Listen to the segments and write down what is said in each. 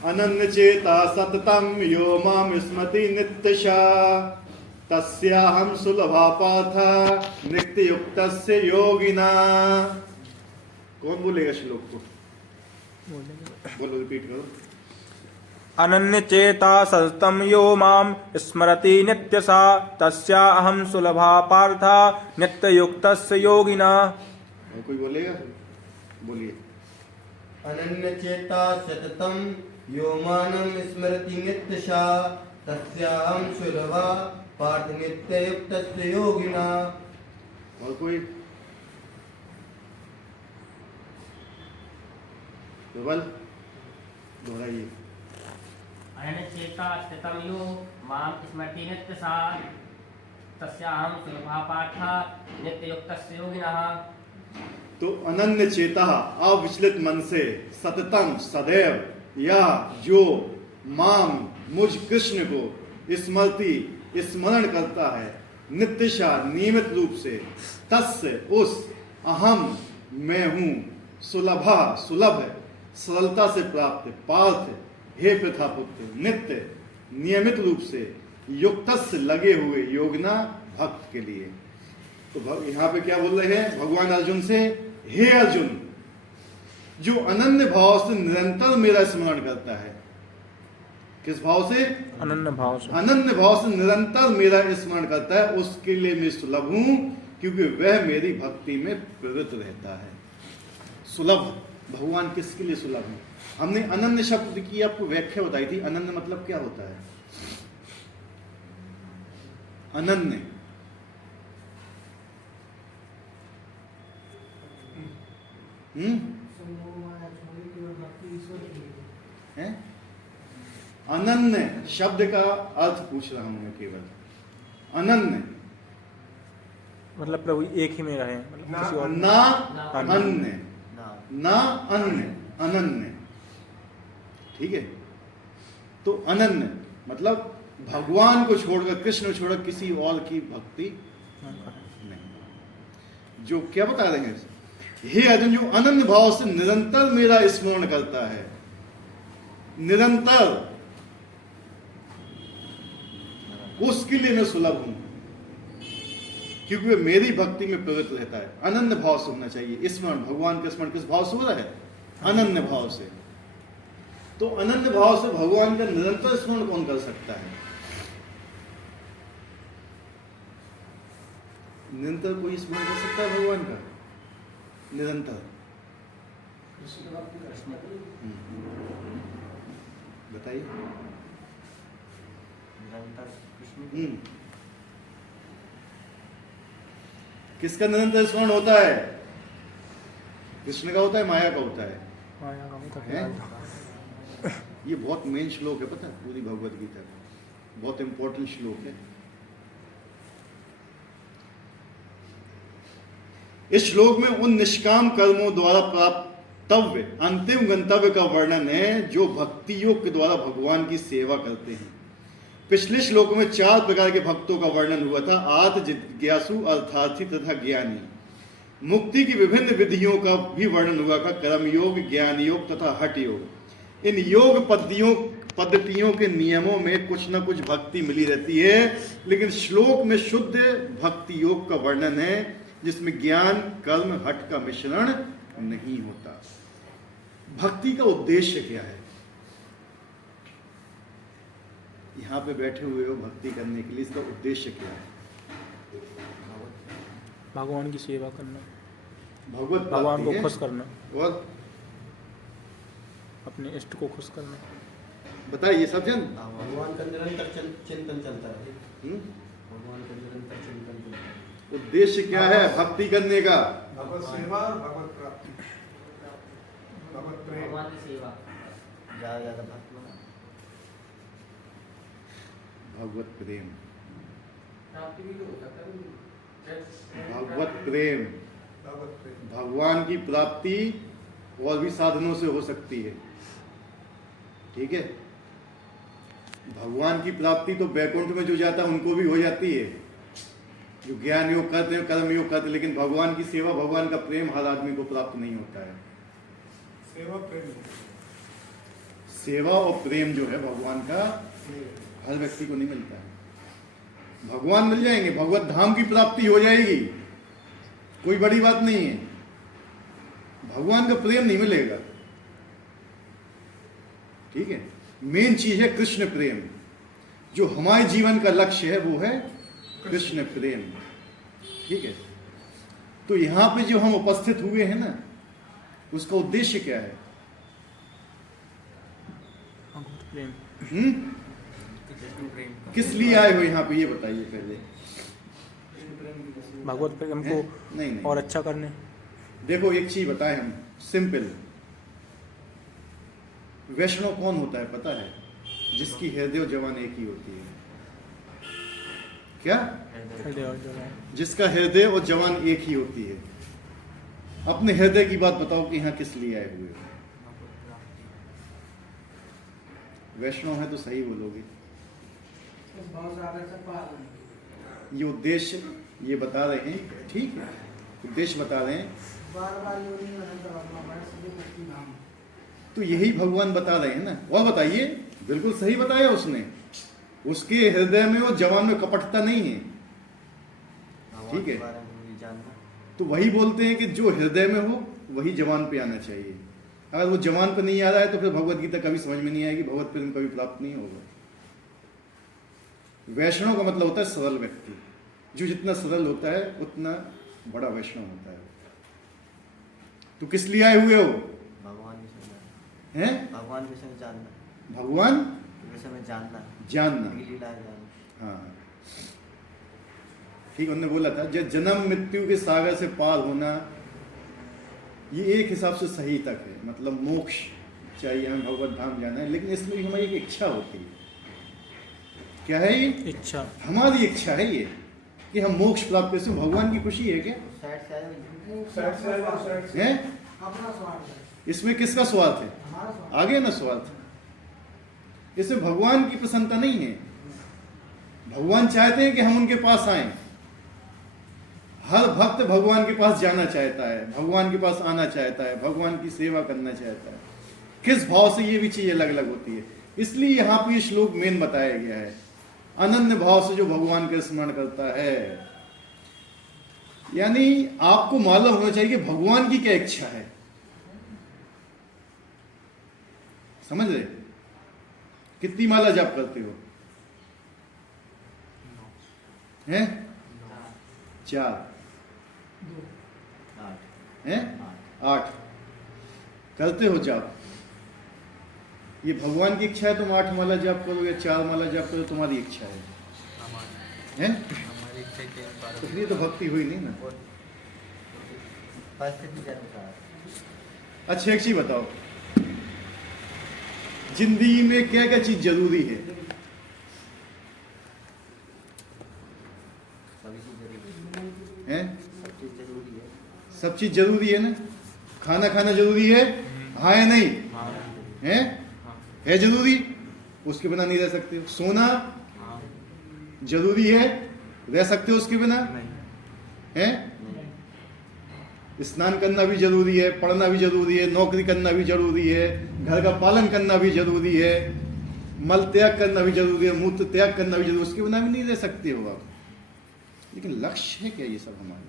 अनन्य चेता सततम यो माम स्मृति नित्यशः तस्याहं सुलभा पार्थ नित्य युक्तस्य योगिना। कौन बोलेगा श्लोक को? बोलो, रिपीट करो। अनन्य चेता सततम यो माम स्मरति नित्यसा तस्याहं सुलभा पार्थ नित्य युक्तस्य योगिना। और कोई बोलेगा? बोलिए। अनन्य चेता सततम यो मानं स्मरति नित्यशा तस्याहं सुलभा पार्थ नित्य युक्तस्य योगिना। और कोई? केवल दोहराइए। अनन्य चेता स्थितं यो मां स्मरति नित्यसा तस्याहं सुलभा पार्थ नित्ययुक्तस्य योगिनः। तो अनन्य चेता, अविचलित मन से, सततम सदैव, या जो माम मुझ कृष्ण को स्मृति स्मरण करता है, नित्यशा नियमित रूप से, तस्य उस, अहम मैं हूं, सुलभा सुलभ सरलता से प्राप्त, पार्थ हे प्रथापुत्र, नित्य नियमित रूप से, युक्तस्य लगे हुए, योगना भक्त के लिए। तो यहां पे क्या बोल रहे हैं भगवान अर्जुन से? हे अर्जुन, जो अनन्य भाव से निरंतर मेरा स्मरण करता है। किस भाव से? अनन्य भाव से। अनन्य भाव से निरंतर मेरा स्मरण करता है, उसके लिए मैं सुलभ हूं, क्योंकि वह मेरी भक्ति में प्रवृत्त रहता है। सुलभ, भगवान किसके लिए सुलभ है? हमने अनन्य शब्द की आपको व्याख्या बताई थी। अनन्य मतलब क्या होता है? अनन्य है? अनन्य शब्द का अर्थ पूछ रहा हूं मैं केवल। अनन्य मतलब प्रभु एक ही में रहे, मतलब किसी और ना अन्य, ना अन्य, अनन्य। ठीक है? तो अनन्य मतलब भगवान को छोड़कर, कृष्ण को छोड़कर किसी और की भक्ति नहीं। जो क्या बता रहे हैं? हे अर्जुन, जो अनन्य भाव से निरंतर मेरा स्मरण करता है, निरंतर, उसके लिए मैं सुलभ हूं, क्योंकि वह मेरी भक्ति में प्रवृत्त रहता है। अनन्य भाव से होना चाहिए स्मरण। भगवान का स्मरण किस भाव से हो रहा है? अनन्य भाव से। तो अनन्य भाव से भगवान का निरंतर स्मरण कौन कर सकता है? निरंतर कोई स्मरण कर सकता है भगवान का? निरंतर बताइए। किसका निरंतर स्मरण होता है? कृष्ण का होता है, माया का होता है? माया का होता है? ये बहुत मेन श्लोक है, पता है, पूरी भगवत गीता का बहुत इंपॉर्टेंट श्लोक है। इस श्लोक में उन निष्काम कर्मों द्वारा प्राप्तव्य अंतिम गंतव्य का वर्णन है जो भक्ति योग के द्वारा भगवान की सेवा करते हैं। पिछले श्लोक में 4 प्रकार के भक्तों का वर्णन हुआ था: आर्त, जिज्ञासु, अर्थार्थी तथा ज्ञानी। मुक्ति की विभिन्न विधियों का भी वर्णन हुआ था: कर्म योग, ज्ञान योग तथा हठ योग। इन योग पद्धतियों के नियमों में कुछ न कुछ भक्ति मिली रहती है, लेकिन श्लोक में शुद्ध भक्ति योग का वर्णन है जिसमें ज्ञान, कर्म, हठ का मिश्रण नहीं होता। भक्ति का उद्देश्य क्या है? यहां पे बैठे हुए हो भक्ति करने के लिए, इसका उद्देश्य क्या है? भगवान की सेवा करना, भगवान को खुश करना और अपने इष्ट को खुश करना। बताइए सब जन। भगवान का निरंतर चिंतन चलता रहे। भगवान का निरंतर चिंतन चलता रहे। उद्देश्य क्या है भक्ति करने का? भगवत सेवा और भगवत प्राप्ति, भगवत प्रेम, भगवान की सेवा, ज्यादा भक्त बना, भगवत प्रेम, प्राप्ति भी तो हो सकता है। भगवत प्रेम, भगवत प्रेम, भगवान की प्राप्ति और भी साधनों से हो सकती है। ठीक है? भगवान की प्राप्ति तो वैकुंठ में जो जाता है उनको भी हो जाती है, जो ज्ञान योग करते हैं, कर्म योग करते हैं, लेकिन भगवान की सेवा, भगवान का प्रेम हर आदमी को प्राप्त नहीं होता है। सेवा प्रेम, सेवा और प्रेम जो है भगवान का हर व्यक्ति को नहीं मिलता है। भगवान मिल जाएंगे, भगवत धाम की प्राप्ति हो जाएगी, कोई बड़ी बात नहीं है। भगवान का प्रेम नहीं मिलेगा, ठीक है। मेन चीज है कृष्ण प्रेम। जो हमारे जीवन का लक्ष्य है वो है कृष्ण प्रेम, ठीक है। तो यहां पे जो हम उपस्थित हुए हैं ना, उसका उद्देश्य क्या है? प्रेम। किस लिए आए हो यहाँ पे, ये बताइए पहले। भगवत प्रेम को नहीं और अच्छा करने। देखो एक चीज बताएं हम, सिंपल। वैष्णव कौन होता है पता है? जिसकी हृदय और जवान एक ही होती है। क्या? हृदय और जवान। जिसका हृदय और जवान एक ही होती है। अपने हृदय की बात बताओ कि यहाँ किस लिए आए हुए हो? वैष्णव है तो सही बोलोगे। ये उद्देश्य ये बता रहे हैं, ठीक है, उद्देश्य बता रहे हैं। तो यही भगवान बता रहे हैं ना। और बताइए, बिल्कुल सही बताया उसने। उसके हृदय में और जवान में कपटता नहीं है, ठीक है। तो वही बोलते हैं कि जो हृदय में हो वही जवान पे आना चाहिए। अगर वो जवान पे नहीं आ रहा है तो फिर भगवत गीता कभी समझ में नहीं आएगी, भगवत प्रेम कभी प्राप्त नहीं होगा। वैष्णव का मतलब होता है सरल व्यक्ति। जो जितना सरल होता है उतना बड़ा वैष्णव होता है। तो किस लिए आए हुए हो? भगवान हैं? भगवान विषय में जानना। भगवान विषय में जानना, जानना। लीला जानना। हाँ ठीक, उन्होंने बोला था जन्म मृत्यु के सागर से पार होना, ये एक हिसाब से सही तक है। मतलब मोक्ष चाहिए, हमें भगवत धाम जाना है, लेकिन इसमें भी हमारी एक इच्छा होती है। क्या है ये? इच्छा। हमारी इच्छा है ये कि हम मोक्ष प्राप्त करें। भगवान की खुशी है क्या? है? इसमें किसका स्वार्थ है? आगे ना स्वार्थ। इसमें भगवान की प्रसन्नता नहीं है। भगवान चाहते हैं कि हम उनके पास आए। हर भक्त भगवान के पास जाना चाहता है, भगवान के पास आना चाहता है, भगवान की सेवा करना चाहता है। किस भाव से, ये भी चीज अलग अलग होती है। इसलिए यहाँ पे ये श्लोक मेन बताया गया है। अनन्य भाव से जो भगवान का स्मरण करता है, यानी आपको मालूम होना चाहिए कि भगवान की क्या इच्छा है। समझ रहे? कितनी माला जाप करते हो? हैं? 4 हैं? 8 करते हो जाप। ये भगवान की इच्छा है तुम 8 माला जाप करो या 4 माला जाप करो, तुम्हारी इच्छा है। हैं? तो फिर तो भक्ति हुई नहीं ना। अच्छा एक चीज बताओ, जिंदगी में क्या क्या चीज जरूरी है? हैं? सब चीज जरूरी है ना। खाना खाना जरूरी है, हाँ या नहीं? है जरूरी, उसके बिना नहीं रह सकते हो। सोना जरूरी है, रह सकते हो उसके बिना? है? स्नान करना भी जरूरी है, पढ़ना भी जरूरी है, नौकरी करना भी जरूरी है, घर का पालन करना भी जरूरी है, मल त्याग करना भी जरूरी है, मूत्र त्याग करना भी जरूरी है। उसके बिना भी नहीं रह सकते हो आप। लेकिन लक्ष्य है क्या ये सब हमारे?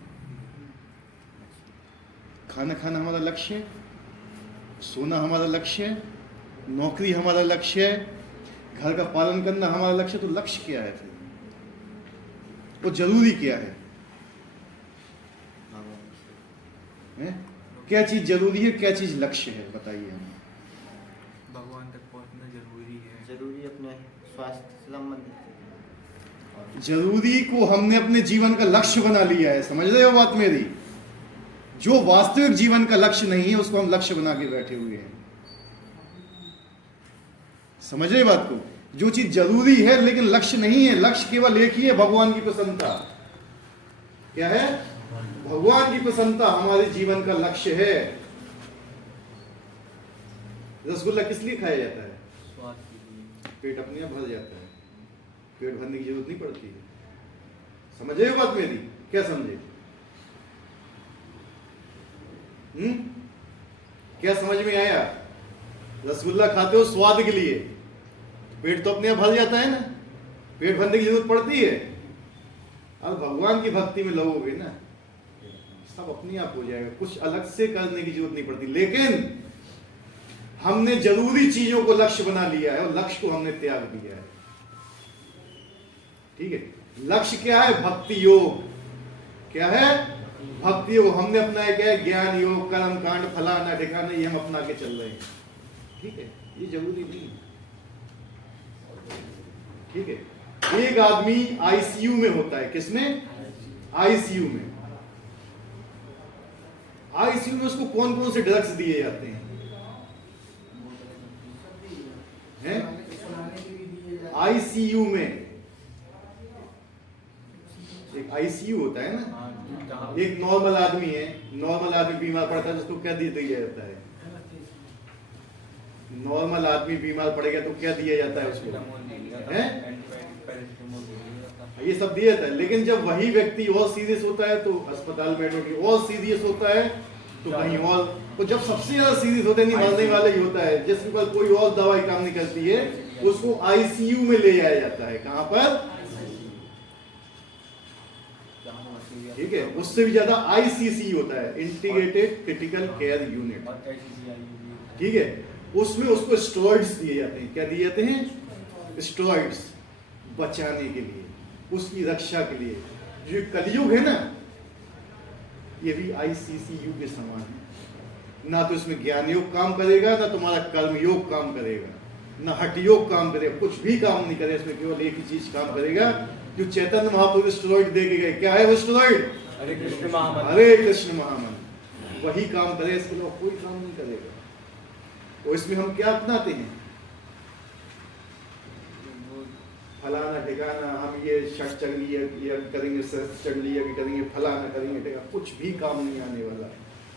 खाना खाना हमारा लक्ष्य है, सोना हमारा लक्ष्य है, नौकरी हमारा लक्ष्य है, घर का पालन करना हमारा लक्ष्य। तो लक्ष्य क्या है फिर? वो जरूरी क्या है? क्या चीज जरूरी है, क्या चीज लक्ष्य है, बताइए हमें। भगवान तक पहुंचना जरूरी है। जरूरी अपने स्वास्थ्य से संबंधित। जरूरी को हमने अपने जीवन का लक्ष्य बना लिया है। समझ रहे हो बात मेरी? जो वास्तविक जीवन का लक्ष्य नहीं है उसको हम लक्ष्य बना के बैठे हुए हैं। समझ रहे बात को? जो चीज जरूरी है लेकिन लक्ष्य नहीं है, लक्ष्य केवल एक ही है, भगवान की प्रसन्नता। क्या है? भगवान की प्रसन्नता हमारे जीवन का लक्ष्य है। रसगुल्ला किस लिए खाया जाता है? स्वाद के लिए। पेट अपने आप भर जाता है, पेट भरने की जरूरत नहीं पड़ती है। समझे हो बात मेरी? क्या समझे? क्या समझ में आया? रसगुल्ला खाते हो स्वाद के लिए, पेट तो अपने आप भर जाता है ना, पेट भरने की जरूरत पड़ती है। अब भगवान की भक्ति में लगोगे ना, सब अपने आप हो जाएगा, कुछ अलग से करने की जरूरत नहीं पड़ती। लेकिन हमने जरूरी चीजों को लक्ष्य बना लिया है और लक्ष्य को हमने त्याग दिया है। ठीक है, लक्ष्य क्या है? भक्ति योग। क्या है? भक्ति योग। हमने अपना क्या है? ज्ञान योग, कर्म कांड, फलाना ठिकाना, ये हम अपना के चल रहे हैं। ठीक है, ये जरूरी नहीं है। ठीक है, एक आदमी आईसीयू में होता है। किसमें? आईसीयू में। आईसीयू में उसको कौन कौन से ड्रग्स दिए जाते हैं? आईसीयू में एक आईसीयू होता है ना। एक नॉर्मल आदमी है, नॉर्मल आदमी बीमार पड़ता है, उसको क्या दिया जाता है? नॉर्मल आदमी बीमार पड़ेगा तो क्या दिया जाता है उसको? ये सब दिया जाता है। लेकिन जब वही व्यक्ति और सीरियस होता है तो अस्पताल में एडमिट, और सीरियस होता है तो कहीं और, तो जब सबसे ज्यादा सीरियस होते नहीं, मरने वाला ही होता है, जिसके पास कोई और दवाई काम नहीं करती है, उसको आईसीयू में ले जाया जाता है। कहां पर? ठीक है, उससे भी ज्यादा आईसीसी होता है, इंटीग्रेटेड क्रिटिकल केयर यूनिट। ठीक है, उसमें उसको स्टेरॉइड्स दिए जाते हैं। क्या दिए जाते हैं? स्टेरॉइड्स, बचाने के लिए, उसकी रक्षा के लिए। जो कलयुग है ना, ये भी आईसीसीयू के समान है। ना तो इसमें ज्ञान योग काम करेगा, ना तुम्हारा कर्म योग काम करेगा, ना हठ योग काम करेगा, कुछ भी काम नहीं करेगा। इसमें केवल एक ही चीज काम करेगा जो चैतन्य महाप्रभु स्टेरॉइड दे के गए। क्या है वो स्टेरॉइड? हरे कृष्ण महामंत्र। हरे कृष्ण महामंत्र। वही काम करेगा, इसके अलावा कोई काम नहीं करेगा। तो इसमें हम क्या अपनाते हैं? फलाना ठिकाना, हम ये शठ चंडी करेंगे, चंडी करेंगे, फलाना करेंगे, ठिकाना, कुछ भी काम नहीं आने वाला,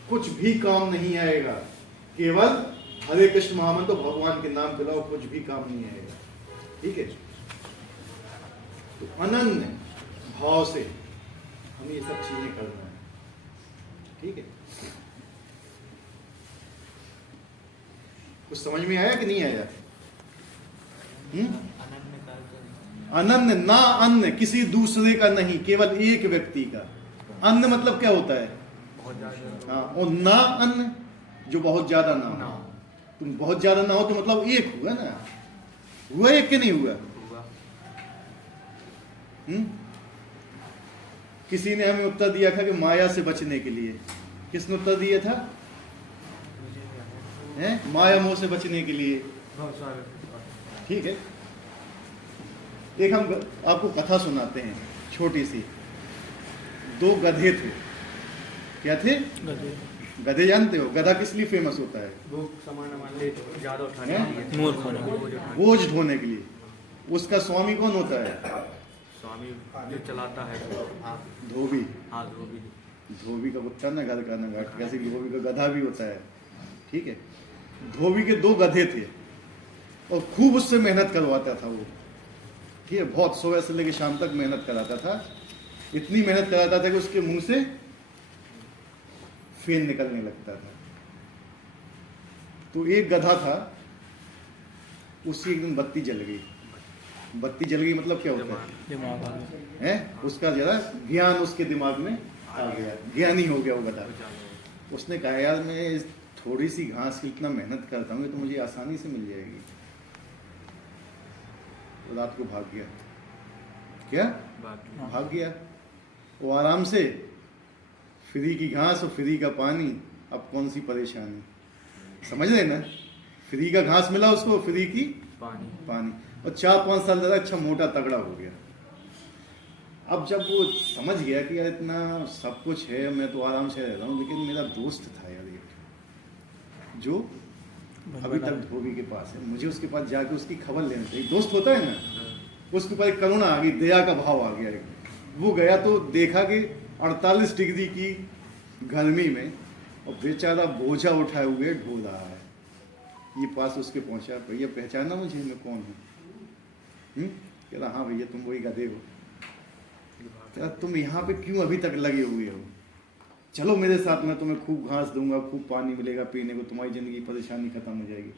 कुछ भी काम नहीं आएगा। केवल हरे कृष्ण महामंत्र, तो भगवान के नाम के अलावा कुछ भी काम नहीं आएगा। ठीक है, तो अनन्य भाव से हमें ये सब चीजें करना है। ठीक है, कुछ समझ में आया कि नहीं आया? अनन्य, ना अन्य, किसी दूसरे का नहीं, केवल एक व्यक्ति का। अन्य मतलब क्या होता है? हाँ, और ना अन्य, जो बहुत ज्यादा ना हो। तुम बहुत ज्यादा ना हो तो मतलब एक हुआ ना, हुआ एक के नहीं हुआ? किसी ने हमें उत्तर दिया था कि माया से बचने के लिए। किसने उत्तर दिया था? माया मोह से बचने के लिए। ठीक है, एक हम आपको कथा सुनाते हैं छोटी सी। दो गधे थे। क्या थे? गधे जानते हो? गधा किस लिए फेमस होता है? बोझ ढोने के लिए। उसका स्वामी कौन होता है? स्वामी जो चलाता है धोबी। हाँ, धोबी। धोबी का कुत्ता ना घर का ना घाट, कैसे धोबी का गधा भी होता है। ठीक है, धोबी के दो गधे थे और खूब उससे मेहनत करवाता था वो। ठीक है, बहुत सुबह से लेकर शाम तक मेहनत कराता था। इतनी मेहनत कराता था कि उसके मुंह से फेन निकलने लगता था। तो एक गधा था, उसकी एक दिन बत्ती जल गई। बत्ती जल गई मतलब क्या होता है? उसका जरा ज्ञान उसके दिमाग में आ गया, ज्ञानी हो गया वो गधा। उसने कहा यार मैं थोड़ी सी घास की इतना मेहनत करता हूँ तो मुझे आसानी से मिल जाएगी। वो रात को भाग गया। क्या? भाग गया। वो आराम से, फ्री की घास और फ्री का पानी, अब कौन सी परेशानी। समझ रहे ना? फ्री का घास मिला उसको, फ्री की पानी, और 4-5 साल तक अच्छा मोटा तगड़ा हो गया। अब जब वो समझ गया कि यार इतना सब कुछ है, मैं तो आराम से रह रहा हूँ, लेकिन मेरा दोस्त था यार एक, जो अभी तक धोबी के पास है, मुझे उसके पास जाके उसकी खबर लेनी चाहिए। दोस्त होता है ना, उसके ऊपर एक करुणा आ गई, दया का भाव आ गया। वो गया तो देखा कि 48 डिग्री की गर्मी में और बेचारा बोझा उठाए हुए ढो रहा है। ये पास उसके पहुंचा, भैया पहचाना मुझे, मैं कौन हूँ? कह रहा हाँ भैया तुम वही गधे हो। क्या तुम यहाँ पे क्यों अभी तक लगे हुए हो? चलो मेरे साथ, मैं तुम्हें खूब घास दूंगा, खूब पानी मिलेगा पीने को, तुम्हारी जिंदगी परेशानी खत्म हो जाएगी।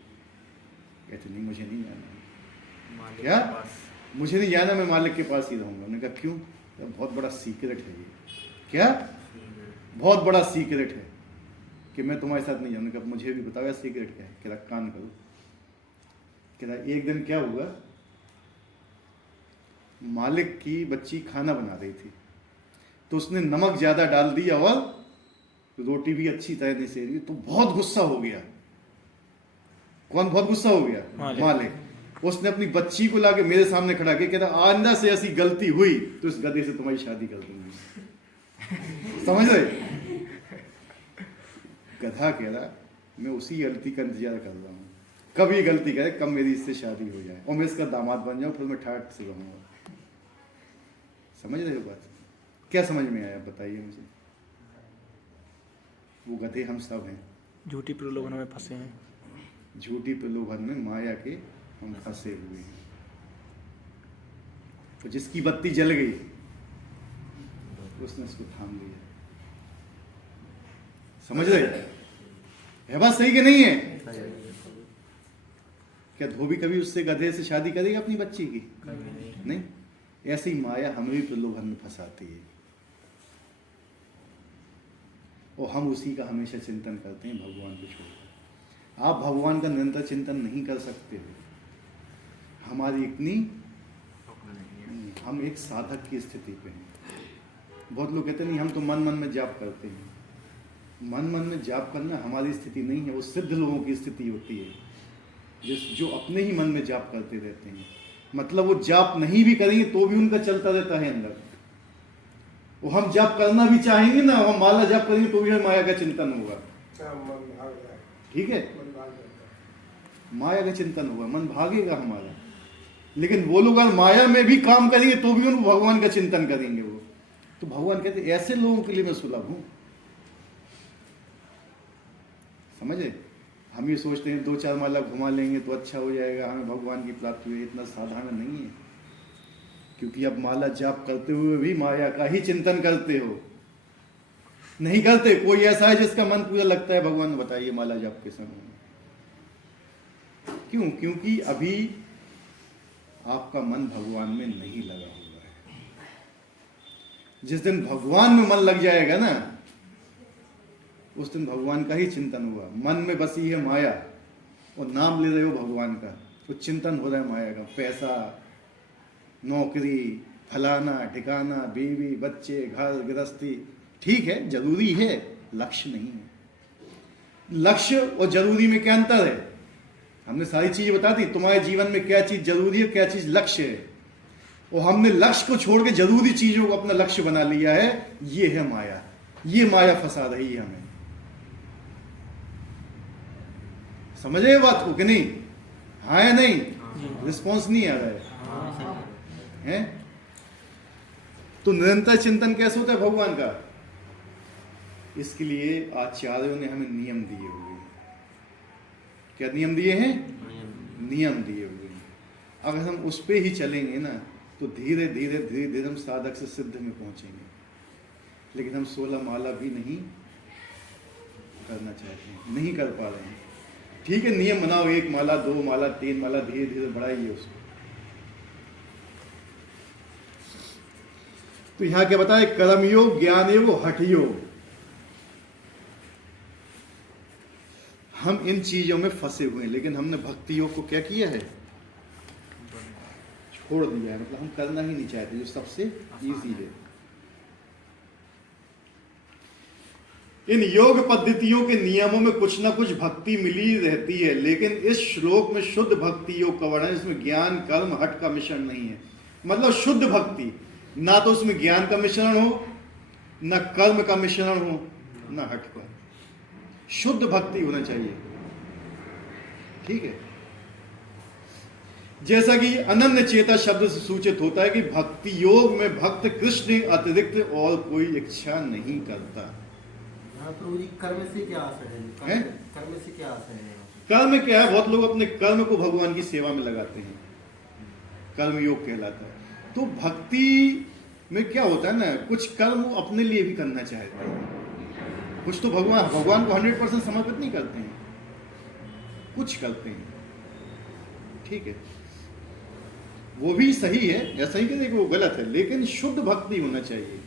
कहते नहीं मुझे नहीं जाना। मालिक क्या? के पास। मुझे नहीं जाना, मैं मालिक के पास ही रहूँगा। मैंने कहा क्यों? तो बहुत बड़ा सीक्रेट है ये। क्या? बहुत बड़ा सीक्रेट है कि मैं तुम्हारे साथ नहीं जाऊँगा। कहा मुझे भी बताओ सीक्रेट क्या है? कह रहा कान करो। कह रहा एक दिन क्या हुआ, मालिक की बच्ची खाना बना रही थी तो उसने नमक ज़्यादा डाल दिया और रोटी भी अच्छी तरह नहीं सेक रही, तो बहुत गुस्सा हो गया। कौन बहुत गुस्सा हो गया? मालिक। उसने अपनी बच्ची को लाके मेरे सामने खड़ा किया, कहता आइंदा से ऐसी गलती हुई तो इस गधे से तुम्हारी शादी कर दूंगी। समझ रहे? गधा कह रहा मैं उसी गलती का इंतजार कर रहा हूँ, कब ये गलती करे, कब मेरी इससे शादी हो जाए और मैं इसका दामाद बन जाऊँ, फिर मैं ठाट से रहूँगा। समझ रहे हो बात? क्या समझ में आया बताइए मुझे? वो गधे हम सब हैं, झूठी प्रलोभन में फंसे हैं। झूठी प्रलोभन में माया के हम फंसे हुए हैं। तो जिसकी बत्ती जल गई उसने उसको थाम लिया। समझ रहे है बात सही कि नहीं है? क्या धोबी कभी उससे गधे से शादी करेगा अपनी बच्ची की? नहीं। ऐसी माया हमें भी प्रलोभन में फंसाती है और हम उसी का हमेशा चिंतन करते हैं भगवान को छोड़कर। आप भगवान का निरंतर चिंतन नहीं कर सकते हो। हमारी इतनी, हम एक साधक की स्थिति पे हैं। बहुत लोग कहते नहीं हम तो मन मन में जाप करते हैं। मन मन में जाप करना हमारी स्थिति नहीं है, वो सिद्ध लोगों की स्थिति होती है जो अपने ही मन में जाप करते रहते हैं। मतलब वो जाप नहीं भी करेंगे तो भी उनका चलता रहता है अंदर। वो हम जाप करना भी चाहेंगे ना, हम माला जाप करेंगे तो भी माया का चिंतन होगा। ठीक है, माया का चिंतन होगा, मन भागेगा हमारा। लेकिन वो लोग अगर माया में भी काम करेंगे तो भी उनको भगवान का चिंतन करेंगे वो। तो भगवान कहते ऐसे लोगों के लिए मैं सुलभ हूं। समझे? हम ये सोचते हैं 2-4 माला घुमा लेंगे तो अच्छा हो जाएगा, हमें भगवान की प्राप्ति हुई। इतना साधारण नहीं है, क्योंकि अब माला जाप करते हुए भी माया का ही चिंतन करते हो। नहीं करते? कोई ऐसा है जिसका मन पूरा लगता है भगवान? बताइए माला जाप के समय में। क्यों? क्योंकि अभी आपका मन भगवान में नहीं लगा हुआ है। जिस दिन भगवान में मन लग जाएगा ना, उस दिन भगवान का ही चिंतन हुआ। मन में बसी है माया और नाम ले रहे हो भगवान का, तो चिंतन हो रहा है माया का। पैसा, नौकरी, फलाना ठिकाना, बीवी बच्चे, घर गृहस्थी, ठीक है जरूरी है, लक्ष्य नहीं है। लक्ष्य और जरूरी में क्या अंतर है? हमने सारी चीजें बता दी। तुम्हारे जीवन में क्या चीज जरूरी है, क्या चीज लक्ष्य है। और हमने लक्ष्य को छोड़ के जरूरी चीजों को अपना लक्ष्य बना लिया है। ये है माया। ये माया फंसा रही है हमें। समझे ये बात को कि नहीं? हाँ या नहीं? रिस्पॉन्स नहीं आ रहा है, हैं? तो निरंतर चिंतन कैसे होता है भगवान का? इसके लिए आचार्यों ने हमें नियम दिए हुए हैं। क्या नियम दिए हैं? नियम दिए हुए हैं। अगर हम उस पे ही चलेंगे ना तो धीरे धीरे धीरे धीरे हम साधक से सिद्ध में पहुंचेंगे। लेकिन हम 16 माला भी नहीं करना चाहते हैं, नहीं कर पा रहे हैं। ठीक है, नियम बनाओ, 1 माला 2 माला 3 माला, धीरे धीरे बढ़ाइए उसको। तो यहां क्या बताए? कर्मयोग, ज्ञान योग, हठ योग। हम इन चीजों में फंसे हुए हैं, लेकिन हमने भक्ति योग को क्या किया है? छोड़ दिया है। मतलब हम करना ही नहीं चाहते, जो सबसे इजी है। इन योग पद्धतियों के नियमों में कुछ ना कुछ भक्ति मिली रहती है, लेकिन इस श्लोक में शुद्ध भक्ति योग का वर्णन, इसमें ज्ञान कर्म हठ का मिश्रण नहीं है। मतलब शुद्ध भक्ति, ना तो उसमें ज्ञान का मिश्रण हो, ना कर्म का मिश्रण हो, ना हठ का। शुद्ध भक्ति होना चाहिए। ठीक है, जैसा कि अनन्य चेता शब्द से सूचित होता है कि भक्ति योग में भक्त कृष्ण अतिरिक्त और कोई इच्छा नहीं करता। प्रभु जी, कर्म से क्या आशय है? कर्म से क्या आशय है? कर्म क्या है? बहुत लोग अपने कर्म को भगवान की सेवा में लगाते हैं, कर्म योग कहलाता है। तो भक्ति में क्या होता है ना, कुछ कर्म वो अपने लिए भी करना चाहते हैं, कुछ तो भगवान को 100% समर्पित नहीं करते हैं, कुछ करते हैं। ठीक है, वो भी सही है, ऐसा ही कहते कि वो गलत है, लेकिन शुद्ध भक्ति होना चाहिए।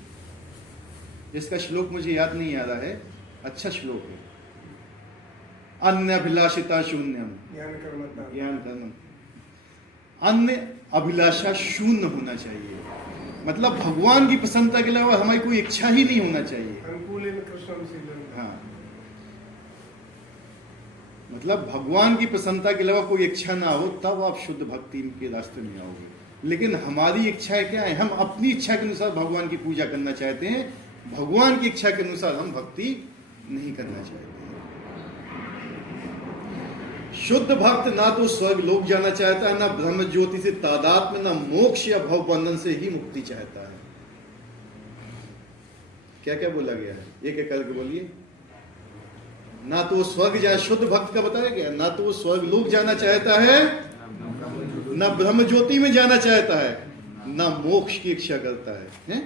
इसका श्लोक मुझे याद नहीं आ रहा है, अच्छा श्लोक है, अन्य अभिलाषिता शून्यम, ज्ञान कर्मता ज्ञान कर्म, अन्य अभिलाषा शून्य होना चाहिए। मतलब भगवान की प्रसन्नता के अलावा हमारी कोई इच्छा ही नहीं होना चाहिए। अनुकूल कृष्ण शीलन। हाँ, मतलब भगवान की प्रसन्नता के अलावा कोई इच्छा ना हो, तब आप शुद्ध भक्ति के रास्ते में आओगे। लेकिन हमारी इच्छाएं क्या है? हम अपनी इच्छा के अनुसार भगवान की पूजा करना चाहते हैं, भगवान की इच्छा के अनुसार हम भक्ति नहीं करना चाहते हैं। शुद्ध भक्त ना तो स्वर्ग लोक जाना चाहता है, ना ब्रह्म ज्योति से तादात्म्य, ना मोक्ष या भव बंधन से ही मुक्ति चाहता है। क्या क्या बोला गया है, एक एक करके बोलिए। ना तो वो स्वर्ग जाए, शुद्ध भक्त का बताया गया, ना तो वो स्वर्ग लोक जाना चाहता है, ना ब्रह्म ज्योति में जाना चाहता है, ना मोक्ष की इच्छा करता है?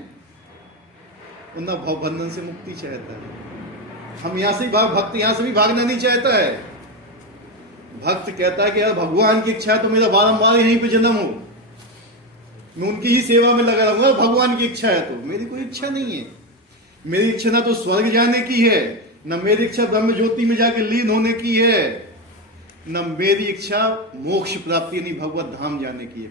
और ना भव बंधन से मुक्ति चाहता है। हम यहां से भक्त यहां से भी भागना नहीं चाहता है। भक्त कहता है कि यार भगवान की इच्छा है तो मेरा बारंबार यहीं पे जन्म हो, मैं उनकी ही सेवा में लगा रहूंगा। भगवान की इच्छा है तो मेरी कोई इच्छा नहीं है। मेरी इच्छा ना तो स्वर्ग जाने की है, न मेरी इच्छा ब्रह्म ज्योति में जाके लीन होने की है, न मेरी इच्छा मोक्ष प्राप्ति यानी भगवत धाम जाने की है।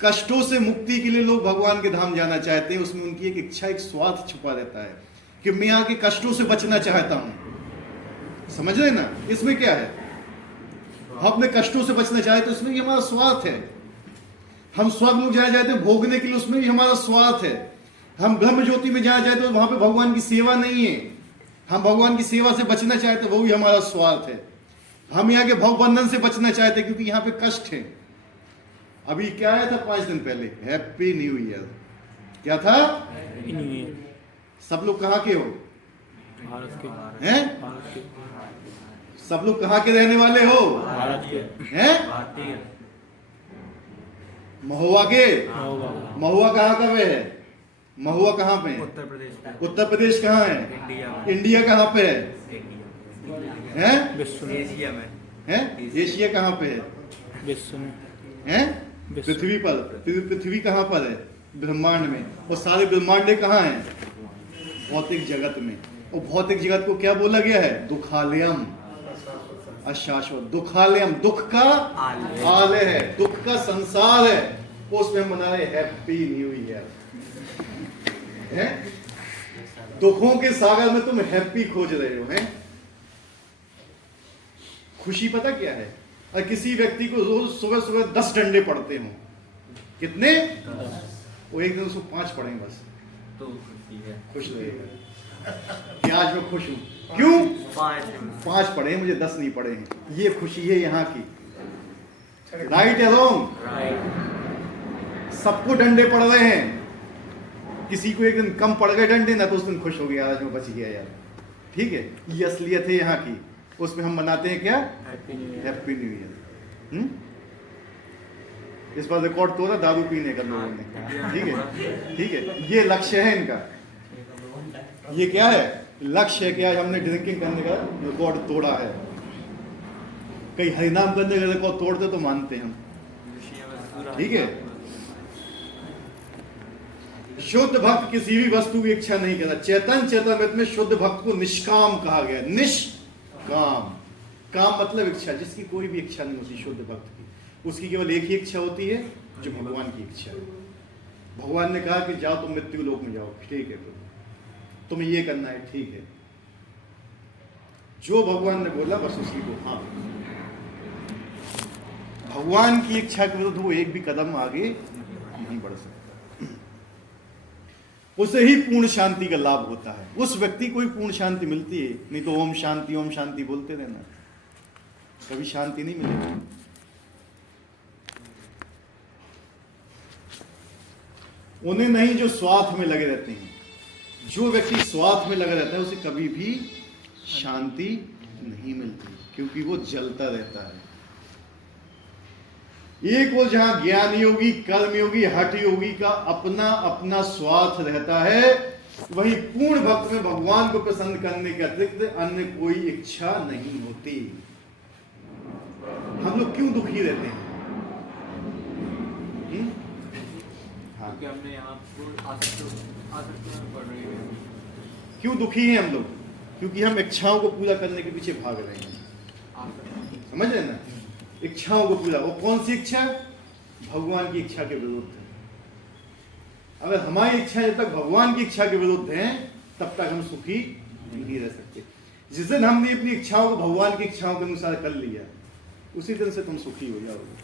कष्टों से मुक्ति के लिए लोग भगवान के धाम जाना चाहते हैं, उसमें उनकी एक इच्छा, एक स्वार्थ छुपा रहता है कि मैं यहाँ के कष्टों से बचना चाहता हूं। समझ रहे ना, इसमें क्या है? हम अपने कष्टों से बचना चाहते, उसमें भी हमारा स्वार्थ है। हम स्वर्ग लोग जाना चाहते हैं भोगने के लिए, उसमें भी हमारा स्वार्थ है। हम ब्रह्म ज्योति में जाना चाहते हैं, वहां पे भगवान की सेवा नहीं है, हम भगवान की सेवा से बचना चाहते हैं, वो भी हमारा स्वार्थ है। हम यहाँ के भव बंधन से बचना चाहते हैं क्योंकि यहाँ पे कष्ट है। अभी क्या आया था 5 दिन पहले? Happy new year. क्या था? सब लोग कहाँ के हो? भारत के हैं? भारत के सब लोग कहाँ के रहने वाले हो? भारत के हैं? भारतीय महुआ के। होगा महुआ कहाँ का वे है? महुआ कहाँ पे है? उत्तर प्रदेश में, उत्तर प्रदेश कहाँ है? इंडिया में, इंडिया कहाँ पे है? इंडिया हैं? विश्व में एशिया में, हैं? एशिया कहाँ पे है? विश्व में हैं? विश्व। पृथ्वी पर। पृथ्वी कहाँ पर है? ब्रह्मांड में। और सारे ब्रह्मांड कहाँ हैं? भौतिक जगत में। और भौतिक जगत को क्या बोला गया है? दुखालयम, अशाश्वत। दुखालयम दुख का आलय है, दुख का संसार है। उसमें हम मना रहे हैप्पी न्यू ईयर। दुखों के सागर में तुम हैप्पी खोज रहे हो। हैं? खुशी पता क्या है? और किसी व्यक्ति को रोज सुबह सुबह 10 डंडे पड़ते हो, कितने? वो एक दिन उसको 5 पड़ेंगे बस, तो खुशी है। खुश रहेगा कि आज मैं खुश हूं। क्यों? 5 पढ़े हैं मुझे, 10 नहीं पढ़े हैं। ये खुशी है यहाँ की। राइट या रॉन्ग? राइट। सबको डंडे पड़ रहे हैं, किसी को एक दिन कम पड़ गए डंडे ना तो उस दिन खुश हो गया, आज मैं बच गया यार। ठीक है, ये असलियत है यहाँ की। उसमें हम मनाते हैं क्या? Happy new year. इस बार रिकॉर्ड तोड़ा दारू पीने का लोगों ने। ठीक है, ठीक है, ये लक्ष्य है इनका। ये क्या है? लक्ष्य है कि आज हमने ड्रिंकिंग करने का रिकॉर्ड तोड़ा है। कहीं हरिनाम करने का रिकॉर्ड तोड़ते तो मानते हम। ठीक है, शुद्ध भक्त किसी भी वस्तु की इच्छा नहीं करता। चैतन्य चेतामृत में शुद्ध भक्त को निष्काम कहा गया। निष्काम, काम मतलब इच्छा, जिसकी कोई भी इच्छा नहीं होती शुद्ध भक्त की। उसकी केवल एक ही इच्छा होती है, जो भगवान की इच्छा है। भगवान ने कहा कि जाओ तुम मृत्यु लोक में जाओ, ठीक है, तुम्हें ये करना है, ठीक है। जो भगवान ने बोला बस उसी को हाँ। भगवान की इच्छा के विरुद्ध वो एक भी कदम आगे नहीं बढ़ सकता। उसे ही पूर्ण शांति का लाभ होता है। उस व्यक्ति को ही पूर्ण शांति मिलती है, नहीं तो ओम शांति बोलते रहना, कभी शांति नहीं मिलेगी। उन्हें नहीं जो स्वार्थ में लगे रहते हैं। जो व्यक्ति स्वार्थ में लगा रहता है उसे कभी भी शांति नहीं मिलती, क्योंकि वो जलता रहता है। एक वो जहां ज्ञान योगी, कर्म योगी, हठ योगी का अपना अपना स्वार्थ रहता है, वही पूर्ण भक्त में भगवान को प्रसन्न करने के अतिरिक्त अन्य कोई इच्छा नहीं होती। हम लोग क्यों दुखी रहते हैं? कि हमने यहाँ को आसक्ति में पड़ रही है। क्यों दुखी हैं हम लोग? क्योंकि हम इच्छाओं को पूरा करने के पीछे भाग रहे हैं। समझ रहे ना? इच्छाओं को पूरा, वो कौन सी इच्छा? भगवान की इच्छा के विरुद्ध है। अगर हमारी इच्छा जब तक भगवान की इच्छा के विरुद्ध है तब तक हम सुखी नहीं रह सकते। जिस दिन हमने अपनी इच्छाओं को भगवान की इच्छाओं के अनुसार कर लिया, उसी दिन से तुम सुखी हो जाओगे।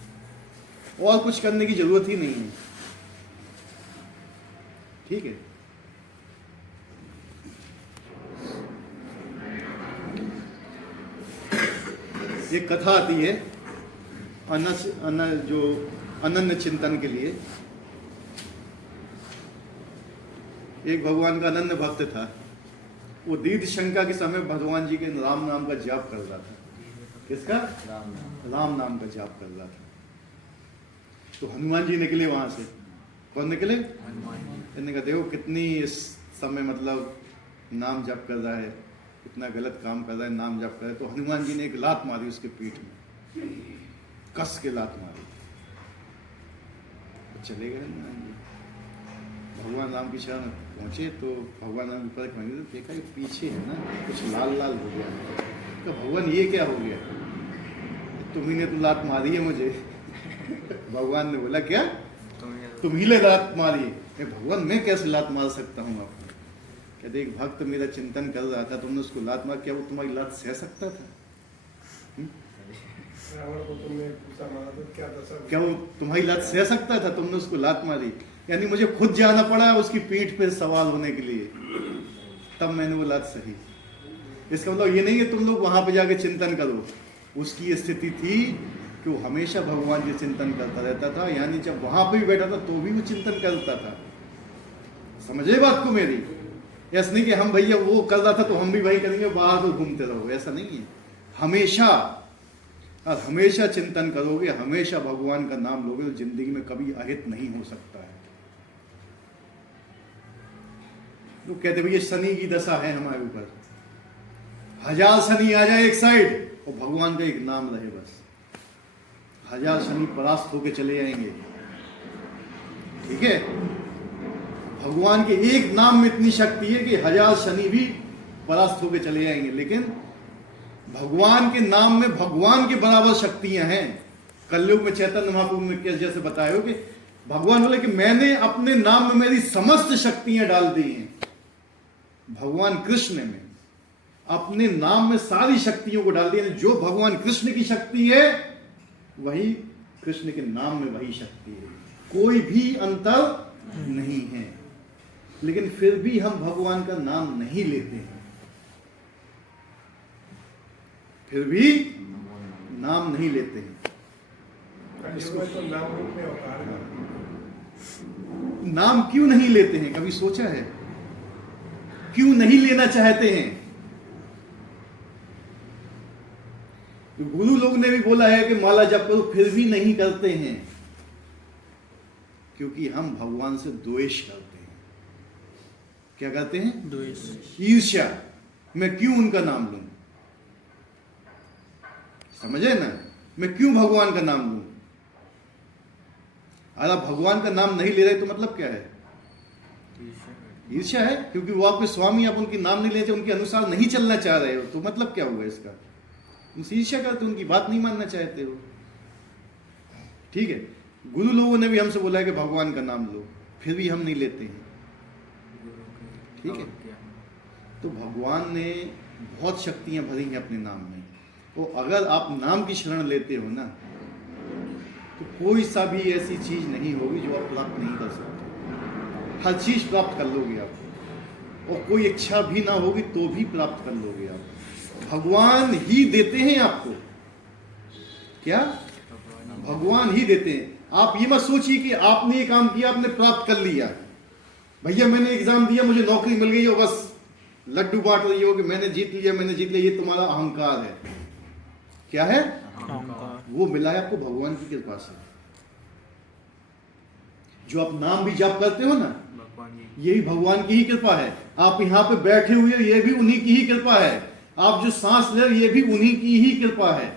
और कुछ करने की जरूरत ही नहीं है। ठीक है? एक कथा आती है जो अनन्य चिंतन के लिए। एक भगवान का अनन्य भक्त था। वो दीर्घ शंका के समय भगवान जी के राम नाम का जाप कर रहा था। किसका? राम नाम का जाप कर रहा था। तो हनुमान जी निकले वहां से। कौन निकले? इन्होंने कहा देखो कितनी इस समय मतलब नाम जप कर रहा है, इतना गलत काम कर रहा है, नाम जप कर रहा है। तो हनुमान जी ने एक लात मारी उसके पीठ में, कस के लात मारी। चले गए हनुमान जी। भगवान राम की शरण पहुंचे तो भगवान राम ऊपर खड़े थे, देखा ये पीछे है ना कुछ लाल लाल हो गया। तो भगवान ये क्या हो गया? तुम्ही ने तो लात मारी है मुझे। भगवान ने बोला क्या? तुम्ही ने लात मारी है। भगवान मैं कैसे लात मार सकता हूँ आपको? कहते एक भक्त मेरा चिंतन कर रहा था, तुमने उसको लात मार, क्या वो तुम्हारी लात सह सकता था? रावण को तुमने पूछा मारा तो क्या वो तुम्हारी लात सह सकता था? तुमने उसको लात मारी। यानी मुझे खुद जाना पड़ा उसकी पीठ पे सवाल होने के लिए, तब मैंने वो लात सही। इसका मतलब ये नहीं है तुम लोग वहां पे जाके चिंतन करो। उसकी स्थिति थी कि वो हमेशा भगवान के चिंतन करता रहता था। यानी जब वहां पे भी बैठा था तो भी वो चिंतन करता था। समझे बात को मेरी? ऐसा नहीं कि हम भैया वो कर रहा था तो हम भी वही करेंगे, बाहर को घूमते रहो, ऐसा नहीं है। हमेशा और हमेशा चिंतन करोगे, हमेशा भगवान का नाम लोगे तो जिंदगी में कभी अहित नहीं हो सकता है। तो कहते भैया शनि की दशा है हमारे ऊपर, 1000 शनि आ जाए एक साइड और भगवान का एक नाम रहे बस, 1000 शनि परास्त होके चले जाएंगे। ठीक है? भगवान के एक नाम में इतनी शक्ति है कि 1000 शनि भी परास्त होके चले जाएंगे। लेकिन भगवान के नाम में भगवान के बराबर शक्तियां हैं। कलयुग में चैतन्य महाप्रभु में जैसे बताया हो कि भगवान बोले कि मैंने अपने नाम में मेरी समस्त शक्तियां डाल दी हैं। भगवान कृष्ण में अपने नाम में सारी शक्तियों को डाल दिया। जो भगवान कृष्ण की शक्ति है वही कृष्ण के नाम में वही शक्ति है, कोई भी अंतर नहीं है। लेकिन फिर भी हम भगवान का नाम नहीं लेते हैं, फिर भी नाम नहीं लेते हैं। तो नाम रूप में अवतार है। नाम क्यों नहीं लेते हैं? कभी सोचा है क्यों नहीं लेना चाहते हैं? तो गुरु लोग ने भी बोला है कि माला जप करो, फिर भी नहीं करते हैं, क्योंकि हम भगवान से द्वेष करते हैं। क्या करते हैं? द्वेष, ईर्ष्या। मैं क्यों उनका नाम लूं? समझे ना? मैं क्यों भगवान का नाम लूं? अगर आप भगवान का नाम नहीं ले रहे तो मतलब क्या है? ईर्ष्या है, क्योंकि वो आपके स्वामी, आप उनके नाम नहीं लेते, उनके अनुसार नहीं चलना चाह रहे हो, तो मतलब क्या हुआ इसका? उनसे ईर्ष्या करते, उनकी बात नहीं मानना चाहते हो। ठीक है? गुरु लोगों ने भी हमसे बोला है कि भगवान का नाम लो, फिर भी हम नहीं लेते हैं। ठीक है? तो भगवान ने बहुत शक्तियां भरी हैं अपने नाम में। तो अगर आप नाम की शरण लेते हो ना, तो कोई सा भी ऐसी चीज नहीं होगी जो आप प्राप्त नहीं कर सकते। हर चीज प्राप्त कर लोगे आप, और कोई इच्छा भी ना होगी तो भी प्राप्त कर लोगे आप। भगवान ही देते हैं आपको। क्या? भगवान ही देते हैं। आप ये मत सोचिए कि आपने ये काम किया, आपने प्राप्त कर लिया। भैया मैंने एग्जाम दिया, मुझे नौकरी मिल गई, और बस लड्डू बांट रही हो कि मैंने जीत लिया, मैंने जीत लिया। ये तुम्हारा अहंकार है। क्या है? अहंकार। वो मिला है आपको भगवान की कृपा से। जो आप नाम भी जाप करते हो ना, ये भी भगवान की ही कृपा है। आप यहाँ पे बैठे हुए हो, ये भी उन्हीं की ही कृपा है। आप जो सांस ले रहे हो, ये भी उन्हीं की ही कृपा है।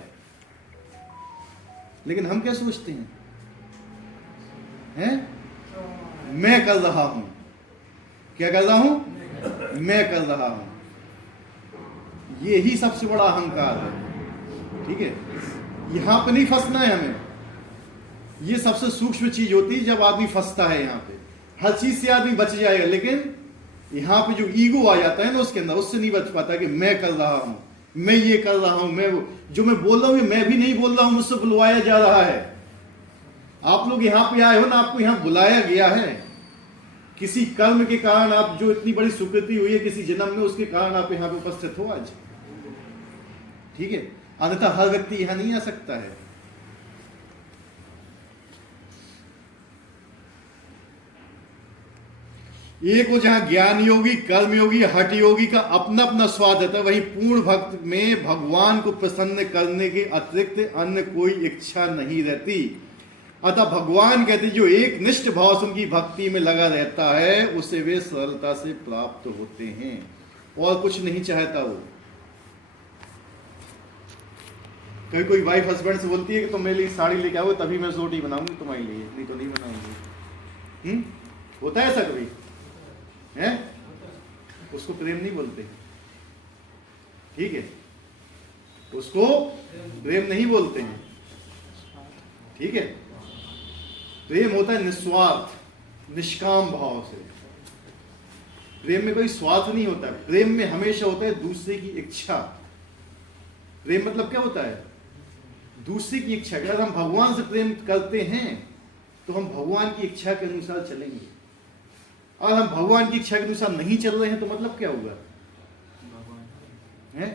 लेकिन हम क्या सोचते हैं? मैं कर रहा हूं। क्या कर रहा हूं? मैं कर रहा हूं। यही सबसे बड़ा अहंकार है। ठीक है, यहां पे नहीं फंसना है हमें। ये सबसे सूक्ष्म चीज होती है जब आदमी फंसता है। यहाँ पे हर चीज से आदमी बच जाएगा, लेकिन यहाँ पे जो ईगो आ जाता है ना उसके अंदर, उससे नहीं बच पाता कि मैं कर रहा हूं, मैं ये कर रहा हूं, मैं जो मैं बोल रहा हूं मैं भी नहीं बोल रहा हूं, मुझसे बुलवाया जा रहा है। आप लोग यहाँ पे आए हो ना, आपको यहाँ बुलाया गया है। किसी कर्म के कारण आप जो इतनी बड़ी सुकृति हुई है किसी जन्म में, उसके कारण आप यहाँ पे उपस्थित हो आज। ठीक है, अन्यथा हर व्यक्ति यहाँ नहीं आ सकता है। एक वो जहां ज्ञान योगी, कर्म योगी, हठ योगी का अपना अपना स्वाद रहता है, वहीं पूर्ण भक्त में भगवान को प्रसन्न करने के अतिरिक्त अन्य कोई इच्छा नहीं रहती। अतः भगवान कहते जो एक निष्ठ भाव से उनकी भक्ति में लगा रहता है उसे वे सरलता से प्राप्त होते हैं, और कुछ नहीं चाहता वो। कभी कोई वाइफ हस्बैंड से बोलती है कि तुम मेरे लिए साड़ी लेके आओ तभी मैं रोटी बनाऊंगी तुम्हारे लिए, नहीं तो नहीं बनाऊंगी। होता है ऐसा कभी? है? उसको प्रेम नहीं बोलते। ठीक है, उसको प्रेम नहीं बोलते हैं। ठीक है, प्रेम होता है निस्वार्थ, निष्काम भाव से। प्रेम में कोई स्वार्थ नहीं होता। प्रेम में हमेशा होता है दूसरे की इच्छा। प्रेम मतलब क्या होता है? दूसरे की इच्छा। अगर हम भगवान से प्रेम करते हैं तो हम भगवान की इच्छा के अनुसार चलेंगे, और हम भगवान की इच्छा के अनुसार नहीं चल रहे हैं तो मतलब क्या होगा? है?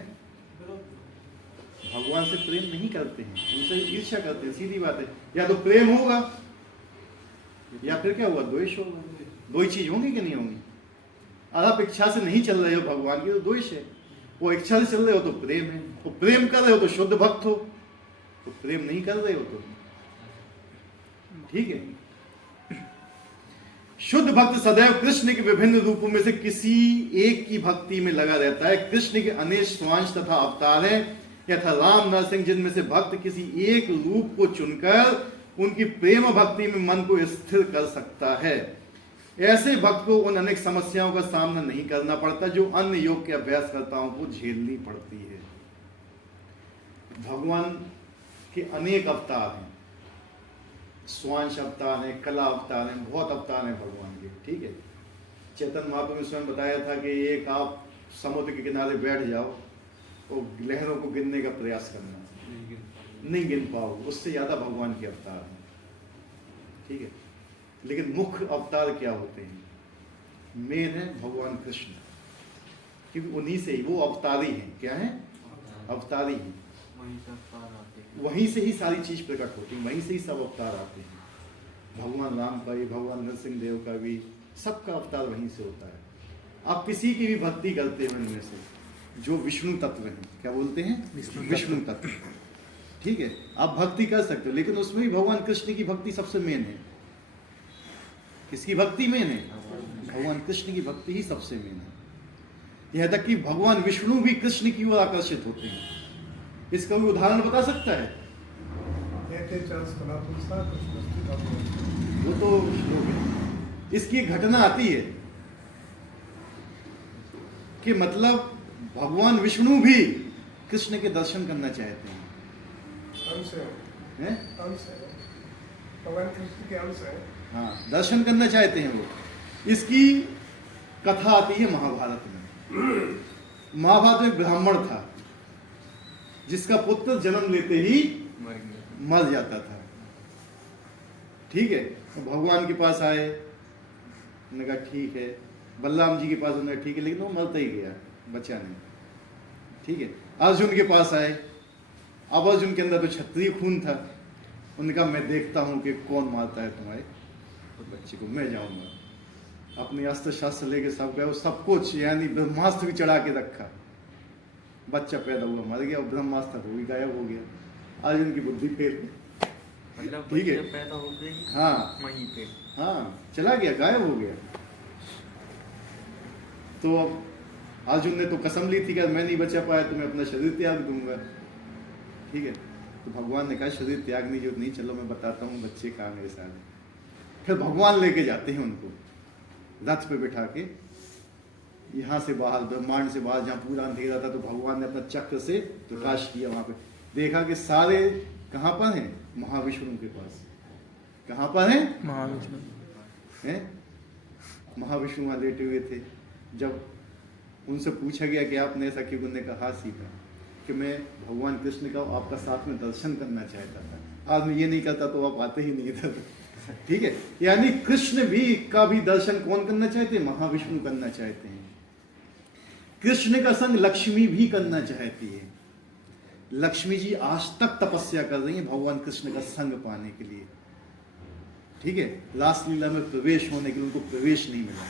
भगवान से प्रेम नहीं करते हैं, उनसे ईर्ष्या करते हैं। सीधी बात है, या तो प्रेम होगा या फिर क्या होगा? द्वेष होगा। दो ही चीज होंगी कि नहीं होंगी? अगर आप इच्छा से नहीं चल रहे हो भगवान की तो द्वेष है, वो इच्छा से चल रहे हो तो प्रेम है। वो प्रेम कर रहे हो तो शुद्ध भक्त हो, तो प्रेम नहीं कर रहे हो तो ठीक है। शुद्ध भक्त सदैव कृष्ण के विभिन्न रूपों में से किसी एक की भक्ति में लगा रहता है। कृष्ण के अनेक स्वांश तथा अवतार हैं, यथा राम नरसिंह, जिनमें से भक्त किसी एक रूप को चुनकर उनकी प्रेम भक्ति में मन को स्थिर कर सकता है। ऐसे भक्त को उन अनेक समस्याओं का सामना नहीं करना पड़ता जो अन्य योग के अभ्यासकर्ताओं को झेलनी पड़ती है। भगवान के अनेक अवतार हैं, स्वांश अवतार हैं, कला अवतार हैं, बहुत अवतार हैं भगवान के। ठीक है, चैतन्य महाप्रभु ने स्वयं बताया था कि एक आप समुद्र के किनारे बैठ जाओ और लहरों को गिनने का प्रयास करना, नहीं गिन पाओगे, उससे ज्यादा भगवान के अवतार हैं। ठीक है, लेकिन मुख्य अवतार क्या होते हैं? मेन है भगवान कृष्ण, क्योंकि उन्हीं से ही वो अवतारी हैं। क्या है? अवतारी हैं। वहीं से ही सारी चीज प्रकट होती है, वहीं से ही सब अवतार आते हैं। भगवान राम का भी, भगवान नरसिंह देव का भी, सबका अवतार वहीं से होता है। आप किसी की भी भक्ति करते हैं उनमें से जो विष्णु तत्व हैं, क्या बोलते हैं? विष्णु तत्व। ठीक है, आप भक्ति कर सकते हो, लेकिन उसमें भी भगवान कृष्ण की भक्ति सबसे मेन है। किसकी भक्ति मेन है? भगवान कृष्ण की भक्ति ही सबसे मेन है। यह तक कि भगवान विष्णु भी कृष्ण की ओर आकर्षित होते हैं। इसका कोई उदाहरण बता सकता है? वो तो हो गया। इसकी एक घटना आती है कि मतलब भगवान विष्णु भी कृष्ण के दर्शन करना चाहते हैं। भगवान कृष्ण के अंश है। हाँ, दर्शन करना चाहते हैं वो। इसकी कथा आती है महाभारत में। महाभारत में ब्राह्मण था जिसका पुत्र जन्म लेते ही मर जाता था। ठीक है, तो भगवान के पास आए, उन्होंने कहा ठीक है। बलराम जी के पास उन्होंने कहा ठीक है, लेकिन वो मरता ही गया, बचा नहीं। ठीक है, अर्जुन के पास आए। अब अर्जुन के अंदर तो क्षत्रिय खून था। उन्होंने कहा मैं देखता हूं कि कौन मारता है तुम्हारे बच्चे को, मैं जाऊंगा। अपने अस्त्र शस्त्र लेके सब गए, सब कुछ यानी ब्रह्मास्त्र भी चढ़ा के रखा। बच्चा पैदा हुआ, मर गया, और ब्रह्मास्त्र वो भी गायब हो गया। अर्जुन की बुद्धि फेल। मतलब ठीक है, पैदा हो गई। हाँ वहीं पे हाँ, चला गया, गायब हो गया। तो अब अर्जुन ने तो कसम ली थी कि मैं नहीं बचा पाया तो मैं अपना शरीर त्याग दूंगा। ठीक है, तो भगवान ने कहा शरीर त्यागने की जरूरत नहीं, चलो मैं बताता हूँ बच्चे कहाँ मेरे साथ। फिर भगवान लेके जाते हैं उनको रथ पे बिठा के, यहाँ से बाहर, ब्रह्मांड से बाहर, जहाँ पूरा अंधेरा था, तो भगवान ने अपना चक्र से प्रकाश किया, वहां पे देखा कि सारे कहाँ पर हैं, महाविष्णु के पास। कहाँ पर हैं? महाविष्णु हैं? महाविष्णु वहां लेटे हुए थे। जब उनसे पूछा गया कि आपने ऐसा क्यों, उन्होंने कहा सीखा कि मैं भगवान कृष्ण का आपका साथ में दर्शन करना चाहता था, आज मैं ये नहीं करता तो आप आते ही नहीं इधर। ठीक है, यानी कृष्ण भी का भी दर्शन कौन करना चाहते हैं? महाविष्णु करना चाहते हैं। कृष्ण का संग लक्ष्मी भी करना चाहती है। लक्ष्मी जी आज तक तपस्या कर रही है भगवान कृष्ण का संग पाने के लिए। ठीक है, रास लीला में प्रवेश होने के लिए उनको प्रवेश नहीं मिला।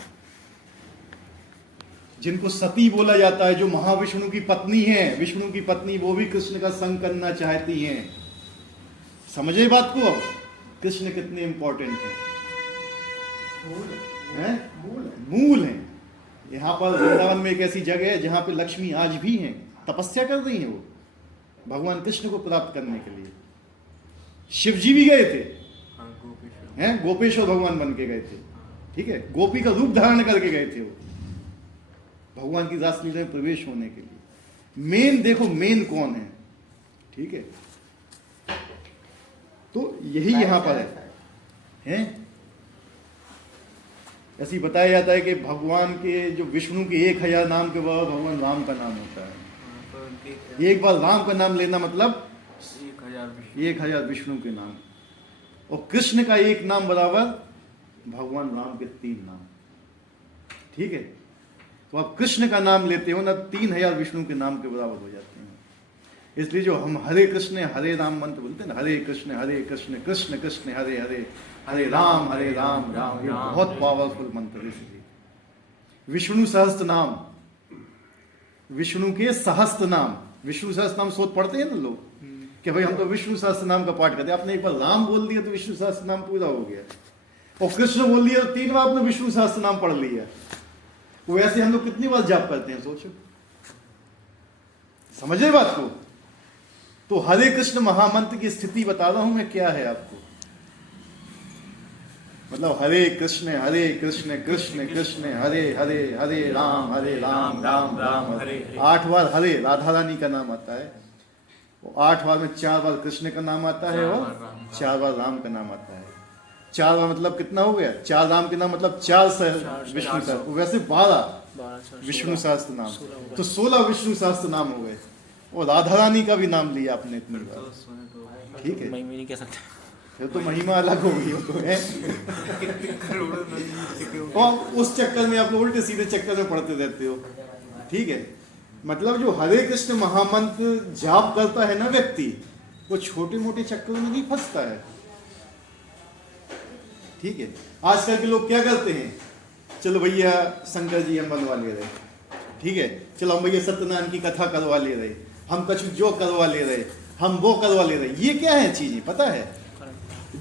जिनको सती बोला जाता है, जो महाविष्णु की पत्नी है, विष्णु की पत्नी, वो भी कृष्ण का संग करना चाहती हैं। समझे बात को? अब कृष्ण कितने इंपॉर्टेंट हैं? मूल है। यहाँ पर वृंदावन में एक ऐसी जगह है जहां पे लक्ष्मी आज भी हैं, तपस्या कर रही हैं वो भगवान कृष्ण को प्राप्त करने के लिए। शिव जी भी गए थे, हैं, गोपेश्वर भगवान बन के गए थे। ठीक है, गोपी का रूप धारण करके गए थे वो भगवान की रासलीला में प्रवेश होने के लिए। मेन देखो, मेन कौन है? ठीक है, तो यही यहां पर है। ऐसे ही बताया जाता है कि भगवान के जो विष्णु के 1000 नाम के बाद भगवान राम का नाम होता है। एक बार राम का नाम लेना मतलब 1000 विष्णु के नाम, और कृष्ण का एक नाम बराबर भगवान राम के 3 नाम। ठीक है, तो आप कृष्ण का नाम लेते हो ना, 3000 विष्णु के नाम के बराबर हो जाते हैं। इसलिए जो हम हरे कृष्ण हरे राम मंत्र बोलते हैं ना, हरे कृष्ण कृष्ण कृष्ण हरे हरे, हरे राम राम राम, ये बहुत पावरफुल मंत्र है। इसलिए विष्णु सहस्त्र नाम, विष्णु के सहस्त्र नाम, विष्णु सहस्त्र नाम सोच पढ़ते हैं ना लोग कि भाई हम तो विष्णु सहस्त्र नाम का पाठ करते हैं। आपने एक बार राम बोल दिया तो विष्णु सहस्त्र नाम पूरा हो गया, और कृष्ण बोल दिया तो 3 बार आपने विष्णु सहस्त्र नाम पढ़ लिया। वैसे हम लोग कितनी बार जाप करते हैं, सोचो। समझे बात को? तो हरे कृष्ण महामंत्र की स्थिति बता रहा हूं मैं, क्या है आपको। मतलब हरे कृष्ण कृष्ण कृष्ण हरे हरे, हरे राम राम राम हरे। 8 बार हरे राधा रानी का नाम आता है, 8 बार में 4 बार कृष्ण का नाम आता है और 4 बार राम का नाम आता है। 4 बार मतलब कितना हो गया? 4 राम के नाम मतलब 4 विष्णु सहस्त्र, वैसे 12 विष्णु सहस्त्र नाम, तो 16 विष्णु सहस्त्र नाम हो गए। और राधा रानी का भी नाम लिया आपने इतनी बार। ठीक है, नहीं कह सकते, फिर तो महिमा अलग होगी वो तो है। और उस चक्कर में आप लोग उल्टे सीधे चक्कर में पड़ते रहते हो। ठीक है, मतलब जो हरे कृष्ण महामंत्र जाप करता है ना व्यक्ति, वो छोटे मोटे चक्करों में नहीं फंसता है। ठीक है, आजकल के लोग क्या करते हैं, चलो भैया शंकर जी हम बनवा ले रहे, ठीक है, चलो हम भैया सत्यनारायण की कथा करवा ले रहे, हम कछु जो करवा ले रहे, हम वो करवा ले रहे। ये क्या है चीजें, पता है?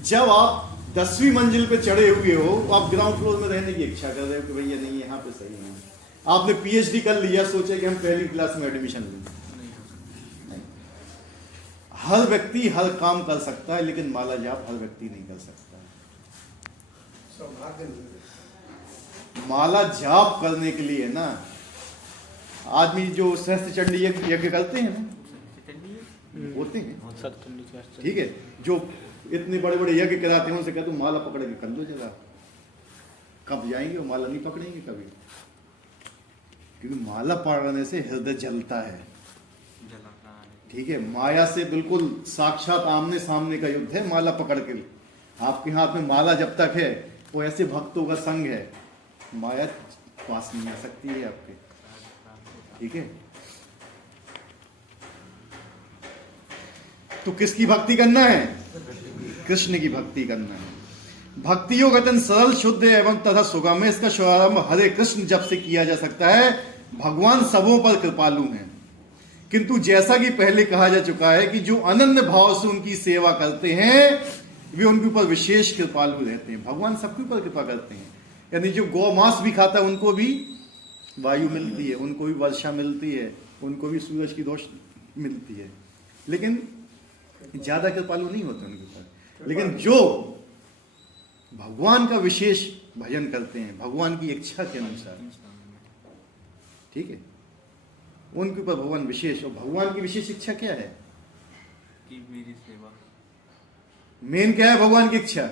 जब आप 10वीं मंजिल पे चढ़े हुए हो, आप ग्राउंड फ्लोर में रहने की इच्छा कर रहे हो कि भैया नहीं यहाँ पे सही है। आपने PhD कर लिया, सोचे कि हम पहली क्लास में एडमिशन लें। हर व्यक्ति हर काम कर सकता है, लेकिन माला जाप हर व्यक्ति नहीं कर सकता। माला जाप करने के लिए ना, आदमी जो सहस्त्र चंडी यज्ञ करते हैं ना, होते हैं, ठीक है, जो इतने बड़े बड़े यज्ञ कराते हैं, उनसे कहते माला पकड़ के कर लो जरा। कब जाएंगे वो माला नहीं पकड़ेंगे कभी, क्योंकि माला पकड़ने से हृदय जलता है। ठीक है, माया से बिल्कुल साक्षात आमने सामने का युद्ध है माला पकड़ के। आपके हाथ में माला जब तक है, वो ऐसे भक्तों का संग है, माया पास नहीं आ सकती है आपके। ठीक है, तो किसकी भक्ति करना है? कृष्ण की भक्ति करना है। भक्ति योग अत्यंत सरल, शुद्ध एवं तथा सुगम है। इसका शुभारंभ हरे कृष्ण जब से किया जा सकता है। भगवान सबों पर कृपालु हैं, किंतु जैसा कि पहले कहा जा चुका है कि जो अनन्य भाव से उनकी सेवा करते हैं, वे उनके ऊपर विशेष कृपालु रहते हैं। भगवान सबके ऊपर कृपा करते हैं। यानी जो गौ मांस भी खाता है, उनको भी वायु मिलती है, उनको भी वर्षा मिलती है, उनको भी सूरज की रोशनी मिलती है, लेकिन ज्यादा कृपालु नहीं होते उनके ऊपर। लेकिन जो भगवान का विशेष भजन करते हैं भगवान की इच्छा के अनुसार, ठीक है। उनके ऊपर भगवान विशेष, और भगवान की विशेष इच्छा क्या है? कि मेरी सेवा। मेन क्या है भगवान की इच्छा?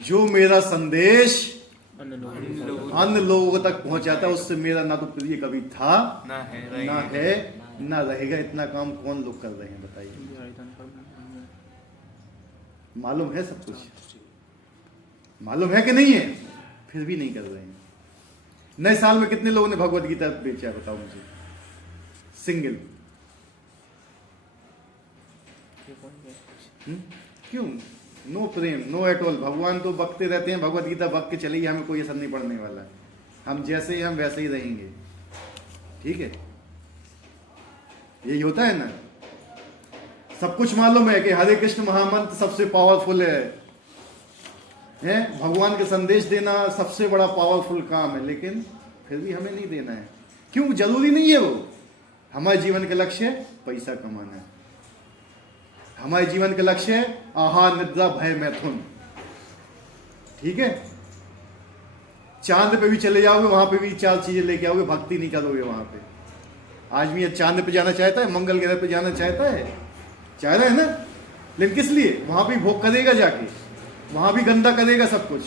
जो मेरा संदेश अन्य लोगों तक पहुंचाता है उससे मेरा ना तो प्रिय कभी था ना है ना है ना रहेगा। इतना काम कौन लोग कर रहे हैं बताइए? मालूम है सब कुछ, मालूम है कि नहीं है, फिर भी नहीं कर रहे हैं। नए साल में कितने लोगों ने भगवत गीता बेचा है बताओ मुझे? सिंगल। क्यों? नो प्रेम, नो एट ऑल। भगवान तो बकते रहते हैं, भगवत गीता बक के चलेगी, हमें कोई असर नहीं पड़ने वाला। हम जैसे ही हम वैसे ही रहेंगे, ठीक है। यही होता है ना। सब कुछ मालूम है कि हरे कृष्ण महामंत्र सबसे पावरफुल है, भगवान के संदेश देना सबसे बड़ा पावरफुल काम है, लेकिन फिर भी हमें नहीं देना है। क्यों? जरूरी नहीं है वो। हमारे जीवन का लक्ष्य है पैसा कमाना है, हमारे जीवन का लक्ष्य है आहार निद्रा भय मैथुन, ठीक है। चांद पे भी चले जाओगे, वहां पे भी 4 चीजें लेके आओगे, भक्ति नहीं करोगे वहां पे। आदमी चांद पे जाना चाहता है, मंगल ग्रह पे जाना चाहता है, चाह रहा है ना, लेकिन किस लिए? वहां भी भोग करेगा जाके, वहां भी गंदा करेगा सब कुछ,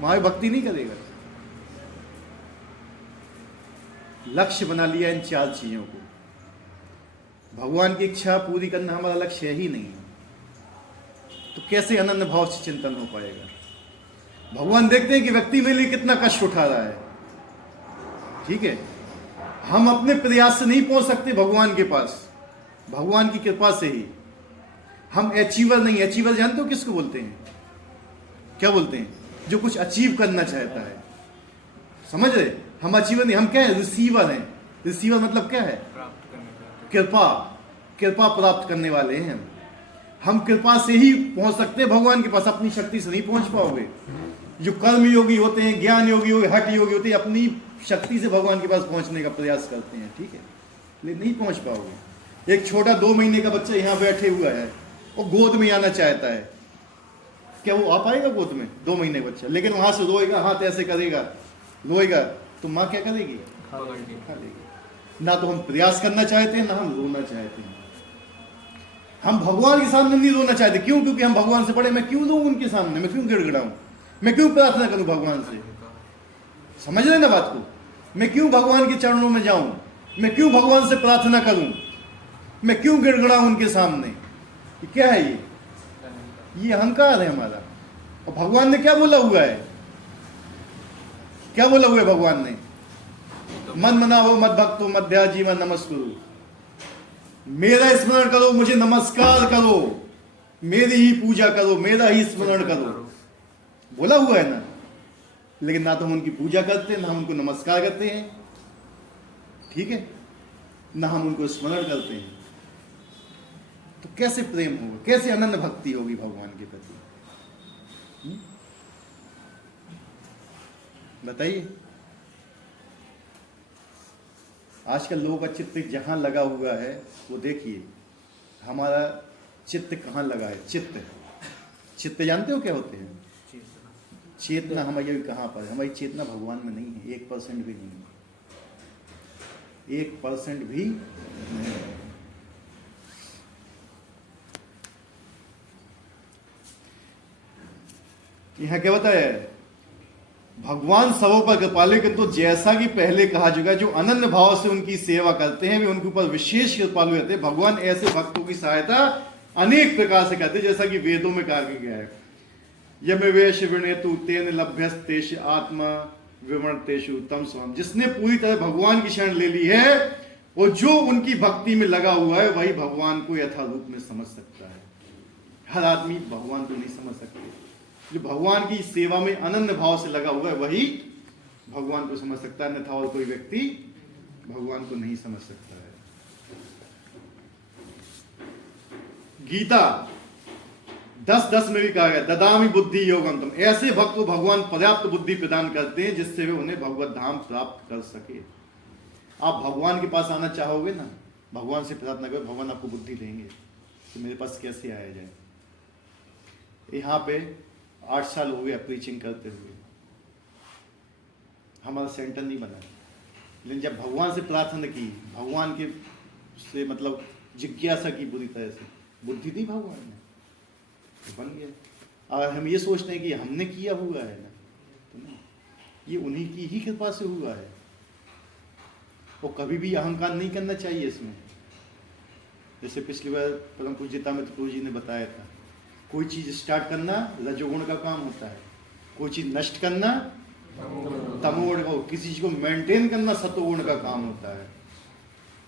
वहां भी भक्ति नहीं करेगा। लक्ष्य बना लिया इन 4 चीजों को। भगवान की इच्छा पूरी करना हमारा लक्ष्य ही नहीं है, तो कैसे अनन्य भाव से चिंतन हो पाएगा? भगवान देखते हैं कि व्यक्ति मेरे लिए कितना कष्ट उठा रहा है, ठीक है। हम अपने प्रयास से नहीं पहुंच सकते भगवान के पास, भगवान की कृपा से ही। हम अचीवर नहीं। अचीवर जानते हो किसको बोलते हैं? क्या बोलते हैं? जो कुछ अचीव करना चाहता है, समझ रहे? हम अचीवर नहीं, हम क्या है? रिसीवर हैं। रिसीवर मतलब क्या है? प्राप्त करने का। कृपा, कृपा प्राप्त करने वाले हैं हम। कृपा से ही पहुंच सकते हैं भगवान के पास, अपनी शक्ति से नहीं पहुंच पाओगे। जो कर्म योगी होते हैं, ज्ञान योगी होते, हठ योगी होते हैं, अपनी शक्ति से भगवान के पास पहुंचने का प्रयास करते हैं, ठीक है, लेकिन नहीं पहुंच पाओगे। एक छोटा 2 महीने का बच्चा यहाँ बैठे हुआ है, वो गोद में आना चाहता है, क्या वो आ पाएगा गोद में? 2 महीने का बच्चा, लेकिन वहां से रोएगा, हाथ ऐसे करेगा, रोएगा, तो माँ क्या करेगी? पकड़ के। खा लेगी। ना तो हम प्रयास करना चाहते हैं, ना हम रोना चाहते हैं। हम भगवान के सामने नहीं रोना चाहते। क्यों? क्योंकि हम भगवान से बड़े। मैं क्यों रो उनके सामने? मैं क्यों गिड़गिड़ाऊं? मैं क्यों प्रार्थना करूं भगवान से? समझ रहे ना बात को? मैं क्यों भगवान के चरणों में जाऊं? मैं क्यों भगवान से प्रार्थना करूं? मैं क्यों गिड़गिड़ाऊं उनके सामने? ये क्या है? ये अहंकार है हमारा। और भगवान ने क्या बोला हुआ है? क्या बोला हुआ है भगवान ने? मन मनाओ मत भक्तो मध्या जीवन नमस्कुरु। मेरा स्मरण करो, मुझे नमस्कार करो, मेरी ही पूजा करो, मेरा ही स्मरण करो, बोला हुआ है ना। लेकिन ना तो हम उनकी पूजा करते हैं, ना हम उनको नमस्कार करते हैं, ठीक है, ना हम उनको स्मरण करते हैं। तो कैसे प्रेम होगा? कैसे अनन्य भक्ति होगी भगवान के प्रति? बताइए। आजकल लोगों का चित्त जहां लगा हुआ है, वो देखिए हमारा चित्त कहां लगा है। चित्त जानते हो क्या होते हैं? चेतना हमारी कहां पर है? हमारी चेतना भगवान में नहीं है, 1% भी नहीं है, 1% भी नहीं है। यहां क्या बताया है? भगवान सबों पर कृपालु, किंतु जैसा कि पहले कहा चुका, जो अनन्य भाव से उनकी सेवा करते हैं वे उनके ऊपर विशेष कृपालु रहते हैं। भगवान ऐसे भक्तों की सहायता अनेक प्रकार से करते हैं, जैसा कि वेदों में कहा गया है, यमेवेश विनेतु तेन लभ्यस्तेष आत्मा विमर्तेषु तम स्वम। जिसने पूरी तरह भगवान की शरण ले ली है और जो उनकी भक्ति में लगा हुआ है, वही भगवान को यथा रूप में समझ सकता है। हर आदमी भगवान को नहीं समझ सकते। जो भगवान की सेवा में अनन्य भाव से लगा हुआ है, वही भगवान को समझ सकता है, अन्यथा और कोई व्यक्ति भगवान को नहीं समझ सकता है। गीता 10:10 में भी कहा गया, ददामि बुद्धि योगम तम। ऐसे भक्त को भगवान पर्याप्त बुद्धि प्रदान करते हैं जिससे वे उन्हें भगवत धाम प्राप्त कर सके। आप भगवान के पास आना चाहोगे ना, भगवान से प्रार्थना करो, भगवान आपको बुद्धि देंगे कि मेरे पास कैसे आया जाए। यहाँ पे 8 साल हो गया प्रीचिंग करते हुए, हमारा सेंटर नहीं बना। लेकिन जब भगवान से प्रार्थना की, भगवान के से मतलब जिज्ञासा की बुरी तरह से, बुद्धि दी भगवान ने, तो बन गया। और हम ये सोचते हैं कि हमने किया हुआ है ना, तो नहीं, ये उन्हीं की ही कृपा से हुआ है। और कभी भी अहंकार नहीं करना चाहिए इसमें। जैसे पिछली बार परम पूज्यता मित्र प्रभु जी ने बताया था, कोई चीज स्टार्ट करना रजोगुण का काम होता है, कोई चीज नष्ट करना तमोगुण का, किसी चीज को मेंटेन करना सतोगुण का काम होता है।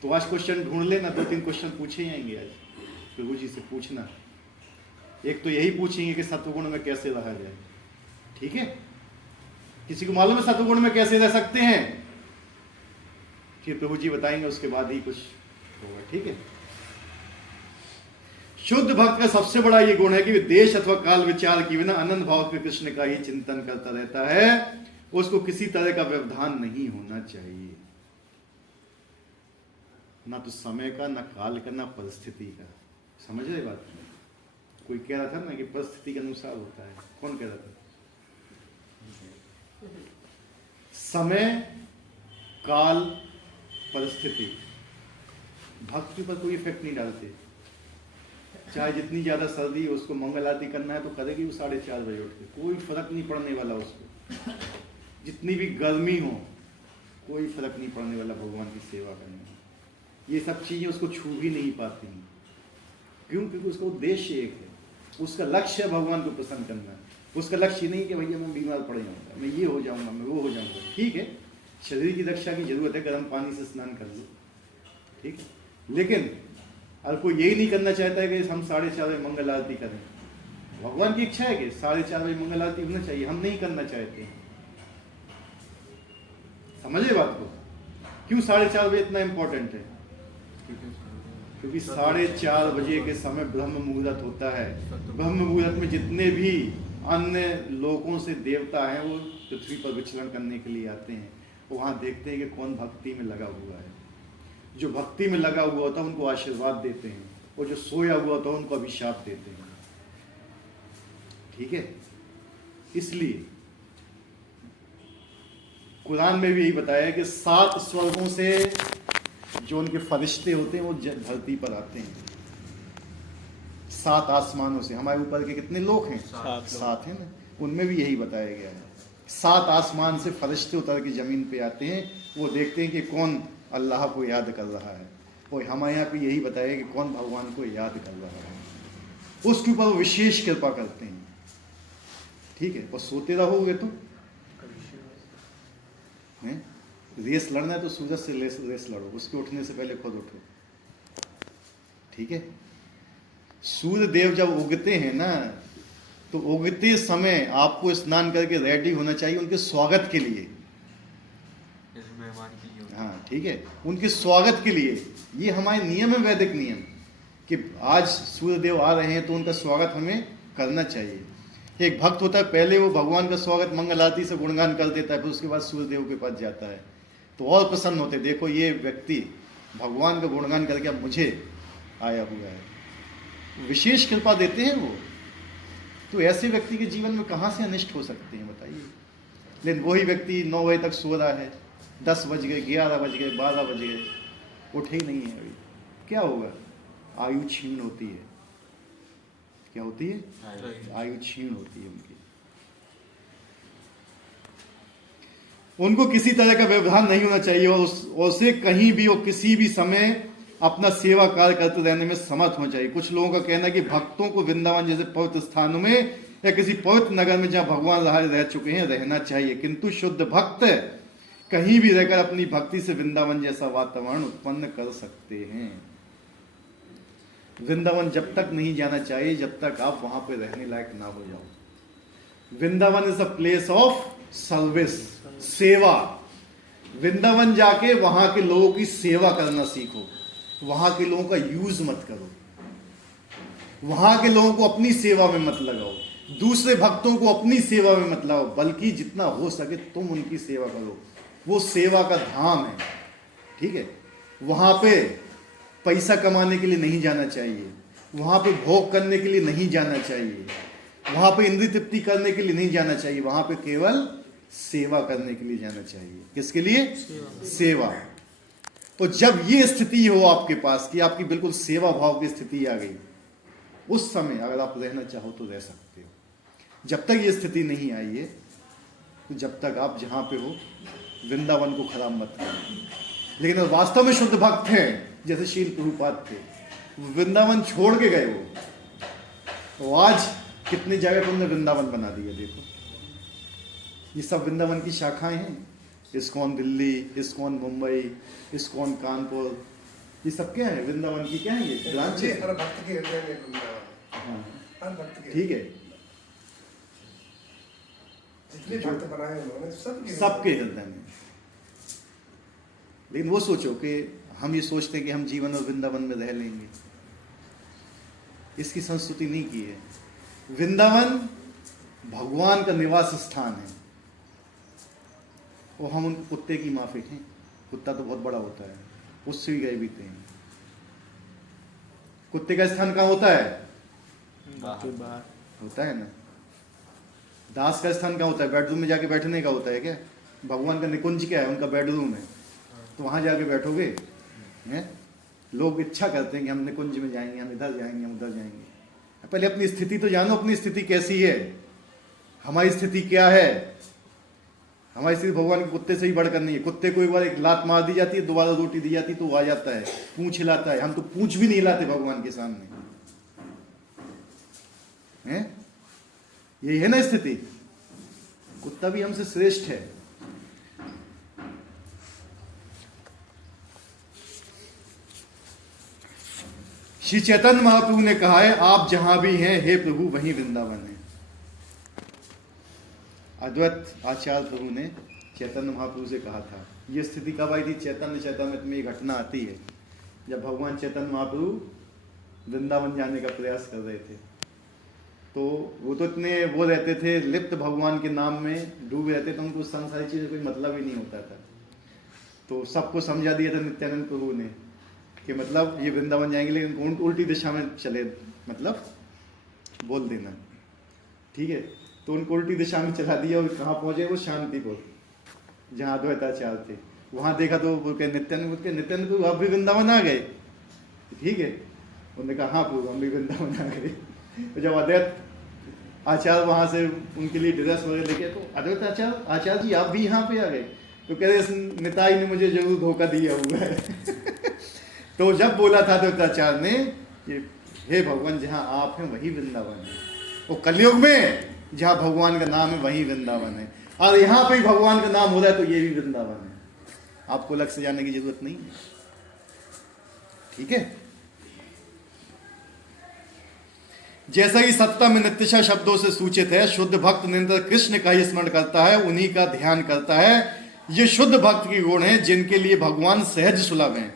तो आज क्वेश्चन ढूंढ लेना, 2-3 क्वेश्चन पूछे जाएंगे आज प्रभु जी से पूछना। एक तो यही पूछेंगे कि सतोगुण में कैसे रहा जाए, ठीक है? किसी को मालूम है सतोगुण में कैसे रह सकते हैं? फिर प्रभु जी बताएंगे, उसके बाद ही कुछ होगा, ठीक है? शुद्ध भक्त का सबसे बड़ा ये गुण है कि देश अथवा काल विचार की बिना अनंत भाव के कृष्ण का ही चिंतन करता रहता है। उसको किसी तरह का व्यवधान नहीं होना चाहिए, ना तो समय का, ना काल का, ना परिस्थिति का। समझ रहे बात? कोई कह रहा था ना कि परिस्थिति के अनुसार होता है। कौन कह रहा था? समय, काल, परिस्थिति भक्त के ऊपर कोई इफेक्ट नहीं डालते। चाहे जितनी ज्यादा सर्दी है, उसको मंगल आरती करना है तो करेगी वो 4:30 बजे उठ के, कोई फर्क नहीं पड़ने वाला उसको। जितनी भी गर्मी हो, कोई फर्क नहीं पड़ने वाला भगवान की सेवा करने में। ये सब चीजें उसको छू भी नहीं पाती हैं। क्यों? क्योंकि उसका उद्देश्य एक है, उसका लक्ष्य है भगवान को प्रसन्न करना। उसका लक्ष्य नहीं कि भैया मैं बीमार पड़ जाऊंगा, मैं ये हो जाऊंगा, मैं वो हो जाऊंगा। ठीक है, शरीर की रक्षा की जरूरत है, गर्म पानी से स्नान कर लो, ठीक है, लेकिन और कोई यही नहीं करना चाहता है कि हम 4:30 बजे मंगल आरती करें। भगवान की इच्छा है कि 4:30 बजे मंगल आरती होना चाहिए, हम नहीं करना चाहते हैं। समझे बात को? क्यों 4:30 बजे इतना इंपॉर्टेंट है? क्योंकि 4:30 बजे के समय ब्रह्म मुहूर्त होता है। ब्रह्म मुहूर्त में जितने भी अन्य लोगों से देवता हैं वो पृथ्वी पर विचरण करने के लिए आते हैं। वहां देखते हैं कि कौन भक्ति में लगा हुआ है। जो भक्ति में लगा हुआ होता है उनको आशीर्वाद देते हैं, और जो सोया हुआ होता है उनको अभिशाप देते हैं। ठीक है, इसलिए कुरान में भी यही बताया है कि 7 स्वर्गों से जो उनके फरिश्ते होते हैं वो धरती पर आते हैं। 7 आसमानों से। हमारे ऊपर के कितने लोग हैं? 7 है ना, उनमें भी यही बताया गया है। 7 आसमान से फरिश्ते उतर के जमीन पे आते हैं, वो देखते हैं कि कौन अल्लाह को याद कर रहा है। और हमारे यहाँ पे यही बताया कि कौन भगवान को याद कर रहा है, उसके ऊपर वो विशेष कृपा करते हैं। ठीक है, और सोते रहोगे तो रेस लड़ना है तो सूरज से रेस लड़ो, उसके उठने से पहले खुद उठो। ठीक है, सूर्य देव जब उगते हैं ना, तो उगते समय आपको स्नान करके रेडी होना चाहिए उनके स्वागत के लिए। हाँ ठीक है, उनके स्वागत के लिए। ये हमारे नियम है, वैदिक नियम, कि आज सूर्य देव आ रहे हैं तो उनका स्वागत हमें करना चाहिए। एक भक्त होता है, पहले वो भगवान का स्वागत मंगल आरती से गुणगान कर देता है, फिर उसके बाद सूर्य देव के पास जाता है तो और प्रसन्न होते, देखो ये व्यक्ति भगवान का गुणगान करके अब मुझे आया हुआ है। विशेष कृपा देते हैं वो। तो ऐसे व्यक्ति के जीवन में कहाँ से अनिष्ट हो सकते हैं बताइए? लेकिन वही व्यक्ति 9 बजे तक सो रहा है, 10 बज गए, 11 बज गए, 12 बज गए, उठे ही नहीं है अभी, क्या होगा? आयु क्षीण होती है। क्या होती है? आयु क्षीण होती है उनकी। उनको किसी तरह का व्यवधान नहीं होना चाहिए, और उसे कहीं भी और किसी भी समय अपना सेवा कार्य करते रहने में समर्थ होना चाहिए। कुछ लोगों का कहना है कि भक्तों को वृंदावन जैसे पवित्र स्थानों में या किसी पवित्र नगर में जहां भगवान रह चुके हैं रहना चाहिए, किंतु शुद्ध भक्त कहीं भी रहकर अपनी भक्ति से वृंदावन जैसा वातावरण उत्पन्न कर सकते हैं। वृंदावन जब तक नहीं जाना चाहिए जब तक आप वहां पे रहने लायक ना हो जाओ। Vrindavan is a place of service, सेवा। वृंदावन जाके वहां के लोगों की सेवा करना सीखो, वहां के लोगों का यूज मत करो, वहां के लोगों को अपनी सेवा में मत लगाओ, दूसरे भक्तों को अपनी सेवा में मत लाओ, बल्कि जितना हो सके तुम उनकी सेवा करो। वो सेवा का धाम है। ठीक है, वहां पे पैसा कमाने के लिए नहीं जाना चाहिए, वहां पे भोग करने के लिए नहीं जाना चाहिए, वहां पे इंद्रिय तृप्ति करने के लिए नहीं जाना चाहिए, वहां पे केवल सेवा करने के लिए जाना चाहिए। किसके लिए? सेवा। तो जब ये स्थिति हो आपके पास कि आपकी बिल्कुल सेवा भाव की स्थिति आ गई, उस समय अगर आप रहना चाहो तो रह सकते हो। जब तक ये स्थिति नहीं आई है, तो जब तक आप जहां पे हो वृंदावन को खराब मत करो। लेकिन अगर वास्तव में शुद्ध भक्त हैं, जैसे शील प्रभुपाद थे, वृंदावन छोड़ के गए वो, तो आज कितनी जगह पर उन्होंने वृंदावन बना दिया। देखो ये सब वृंदावन की शाखाएं हैं। ISKCON Delhi, ISKCON Mumbai, ISKCON Kanpur, ये सब क्या है? वृंदावन की क्या है? ये ब्रांच है। हर भक्त के हृदय में वृंदावन। हाँ, हर भक्त के ठीक है। जितने भक्त बनाए उन्होंने सबके हृदय में। लेकिन वो सोचो कि हम ये सोचते हैं कि हम जीवन और वृंदावन में रह लेंगे, इसकी संस्तुति नहीं की है। वृंदावन भगवान का निवास स्थान है, और हम उन कुत्ते की माफिक हैं। कुत्ता तो बहुत बड़ा होता है, उससे भी गए बीते हैं। कुत्ते का स्थान कहाँ होता है? बाहर होता है ना। दास का स्थान कहाँ होता है? बेडरूम में जाके बैठने का होता है क्या? भगवान का निकुंज क्या है? उनका बेडरूम है, तो वहां जाके बैठोगे? हैं? लोग इच्छा करते हैं कि हम निकुंज में जाएंगे, हम इधर जाएंगे, हम उधर जाएंगे। पहले अपनी स्थिति तो जानो, अपनी स्थिति कैसी है, हमारी स्थिति क्या है। हमारी स्थिति भगवान के कुत्ते से ही बढ़कर नहीं है। कुत्ते को एक बार एक लात मार दी जाती है, दोबारा रोटी दी जाती है तो वो आ जाता है, पूंछ हिलाता है। हम तो पूंछ भी नहीं हिलाते भगवान के सामने, हैं? यही है ना स्थिति। कुत्ता भी हमसे श्रेष्ठ है। श्री चैतन्य महाप्रभु ने कहा है, आप जहां भी हैं हे प्रभु वहीं वृंदावन है। अद्वैत आचार्य प्रभु ने चैतन्य महाप्रभु से कहा था। ये स्थिति कब आई थी? चैतन्य चैतन्य में ये घटना आती है जब भगवान चैतन्य महाप्रभु वृंदावन जाने का प्रयास कर रहे थे। तो वो तो इतने वो रहते थे, लिप्त भगवान के नाम में डूबे रहते थे, उनको संसारी चीज़ें कोई मतलब ही नहीं होता था। तो सबको समझा दिया था नित्यानंद प्रभु ने कि मतलब ये वृंदावन जाएंगे लेकिन उल्टी दिशा में चले, मतलब बोल देना, ठीक है। तो उनको उल्टी दिशा में चला दिया और कहाँ पहुँचे वो? शांतिपुर, जहाँ अद्वैताचार्य थे। वहाँ देखा तो वो कहे नित्यानंद प्रभु आप भी वृंदावन आ गए, ठीक है। उन्होंने कहा हाँ प्रभु हम भी वृंदावन आ गए। तो जब अद्वैत आचार्य वहाँ से उनके लिए ड्रेस वगैरह लेके, तो अद्वैत आचार्य जी आप भी यहाँ पे आ गए? तो कह रहे निताई ने मुझे जरूर धोखा दिया हुआ है। तो जब बोला था अद्वैताचार्य ने कि हे भगवान जहाँ आप हैं वही वृंदावन है, वो कलयुग में जहाँ भगवान का नाम है वही वृंदावन है, और यहाँ पे भगवान का नाम हो रहा है तो ये भी वृंदावन है। आपको अलग से जाने की जरूरत नहीं है, ठीक है। जैसा कि सत्ता में नित्यशा शब्दों से सूचित है, शुद्ध भक्त निरंतर कृष्ण का ही स्मरण करता है, उन्हीं का ध्यान करता है। ये शुद्ध भक्त की गुण है जिनके लिए भगवान सहज सुलभ हैं।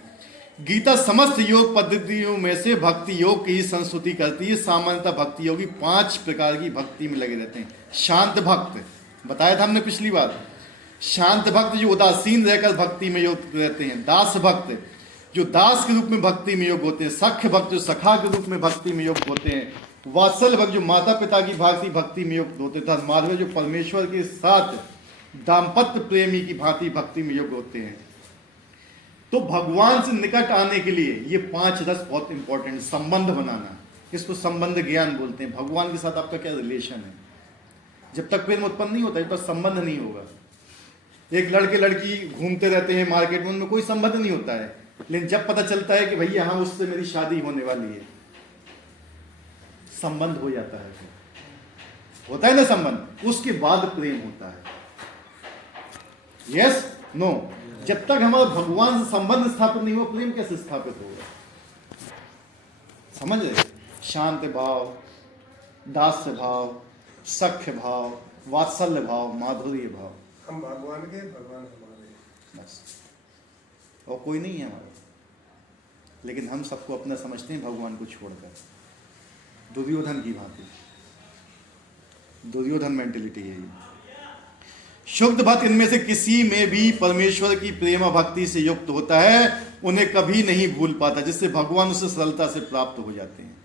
गीता समस्त योग पद्धतियों में से भक्ति योग की ही संस्तुति करती है। सामान्यतः भक्ति योगी 5 प्रकार की भक्ति में लगे रहते हैं। शांत भक्त, बताया था हमने पिछली बार, शांत भक्त जो उदासीन रहकर भक्ति में योग रहते हैं। दास भक्त जो दास के रूप में भक्ति में योग होते हैं। सख्य भक्त जो सखा के रूप में भक्ति में योग होते हैं। वात्सल भक्त जो माता पिता की भांति भक्ति में योग होते हैं। माधव जो परमेश्वर के साथ दाम्पत्य प्रेमी की भांति भक्ति में योग होते हैं। तो भगवान से निकट आने के लिए ये 5 रस बहुत इंपॉर्टेंट। संबंध बनाना, इसको संबंध ज्ञान बोलते हैं। भगवान के साथ आपका क्या रिलेशन है? जब तक प्रेम उत्पन्न नहीं होता, जब तक संबंध नहीं होगा। एक लड़के लड़की घूमते रहते हैं मार्केट में, उनमें कोई संबंध नहीं होता है, लेकिन जब पता चलता है कि भैया हाँ उससे मेरी शादी होने वाली है, संबंध हो जाता है। होता है ना संबंध, उसके बाद प्रेम होता है। Yes no? जब तक हमारा भगवान से संबंध स्थापित नहीं हुआ, प्रेम कैसे स्थापित होगा? समझ रहे? शांत भाव, दास्य भाव, सख्य भाव, वात्सल्य भाव, माधुर्य भाव। हम भगवान के, भगवान हमारे, बस और कोई नहीं है हमारा। लेकिन हम सबको अपना समझते हैं भगवान को छोड़कर, दुर्योधन की भांति। दुर्योधन मेंटेलिटी है ये। शुद्ध भक्त इनमें से किसी में भी परमेश्वर की प्रेम भक्ति से युक्त होता है, उन्हें कभी नहीं भूल पाता, जिससे भगवान उसे सरलता से प्राप्त हो जाते हैं।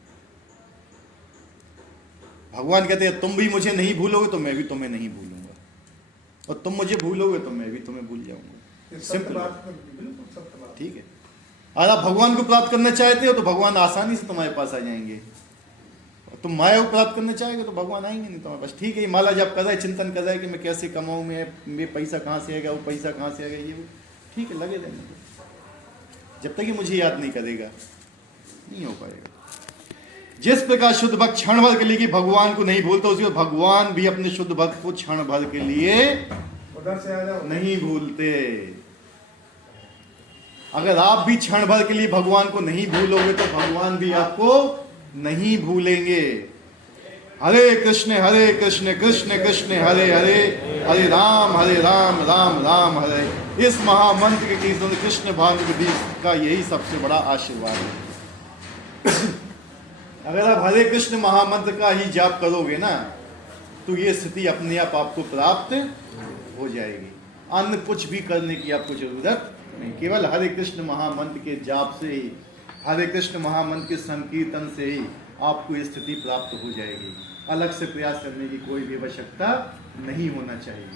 भगवान कहते हैं तुम भी मुझे नहीं भूलोगे तो मैं भी तुम्हें नहीं भूलूंगा, और तुम मुझे भूलोगे तो मैं भी तुम्हें भूल जाऊंगा। ये सत्य सिंपल बात है, बिल्कुल सत्य बात। ठीक है। अगर आप भगवान को प्राप्त करना चाहते हो तो भगवान आसानी से तुम्हारे पास आ जाएंगे, और तुम माया को प्राप्त करना चाहेंगे तो भगवान आएंगे नहीं तुम्हारे पास। ठीक है, ये माला जब कर रहा है, चिंतन कर रहा है कि मैं कैसे कमाऊं, मैं पैसा कहाँ से आएगा, वो पैसा कहाँ से आएगा, ये वो, ठीक है, लगे रहने दो। जब तक ये मुझे याद नहीं करेगा नहीं हो पाएगा। जिस प्रकार शुद्ध भक्त क्षण भर के लिए भगवान को नहीं भूलता, उसी भगवान भी अपने शुद्ध भक्त को क्षण भर के लिए उधर से आ जाओ। नहीं भूलते। अगर आप भी क्षण भर के लिए भगवान को नहीं भूलोगे तो भगवान भी आपको नहीं भूलेंगे। हरे कृष्ण कृष्ण कृष्ण हरे हरे, हरे राम राम राम हरे। इस महामंत्र के कृष्ण भानु का यही सबसे बड़ा आशीर्वाद है। अगर आप हरे कृष्ण महामंत्र का ही जाप करोगे ना तो ये स्थिति अपने आप आपको प्राप्त हो जाएगी। अन्य कुछ भी करने की आपको जरूरत नहीं, केवल हरे कृष्ण महामंत्र के जाप से ही, हरे कृष्ण महामंत्र के संकीर्तन से ही आपको ये स्थिति प्राप्त हो जाएगी। अलग से प्रयास करने की कोई भी आवश्यकता नहीं होना चाहिए।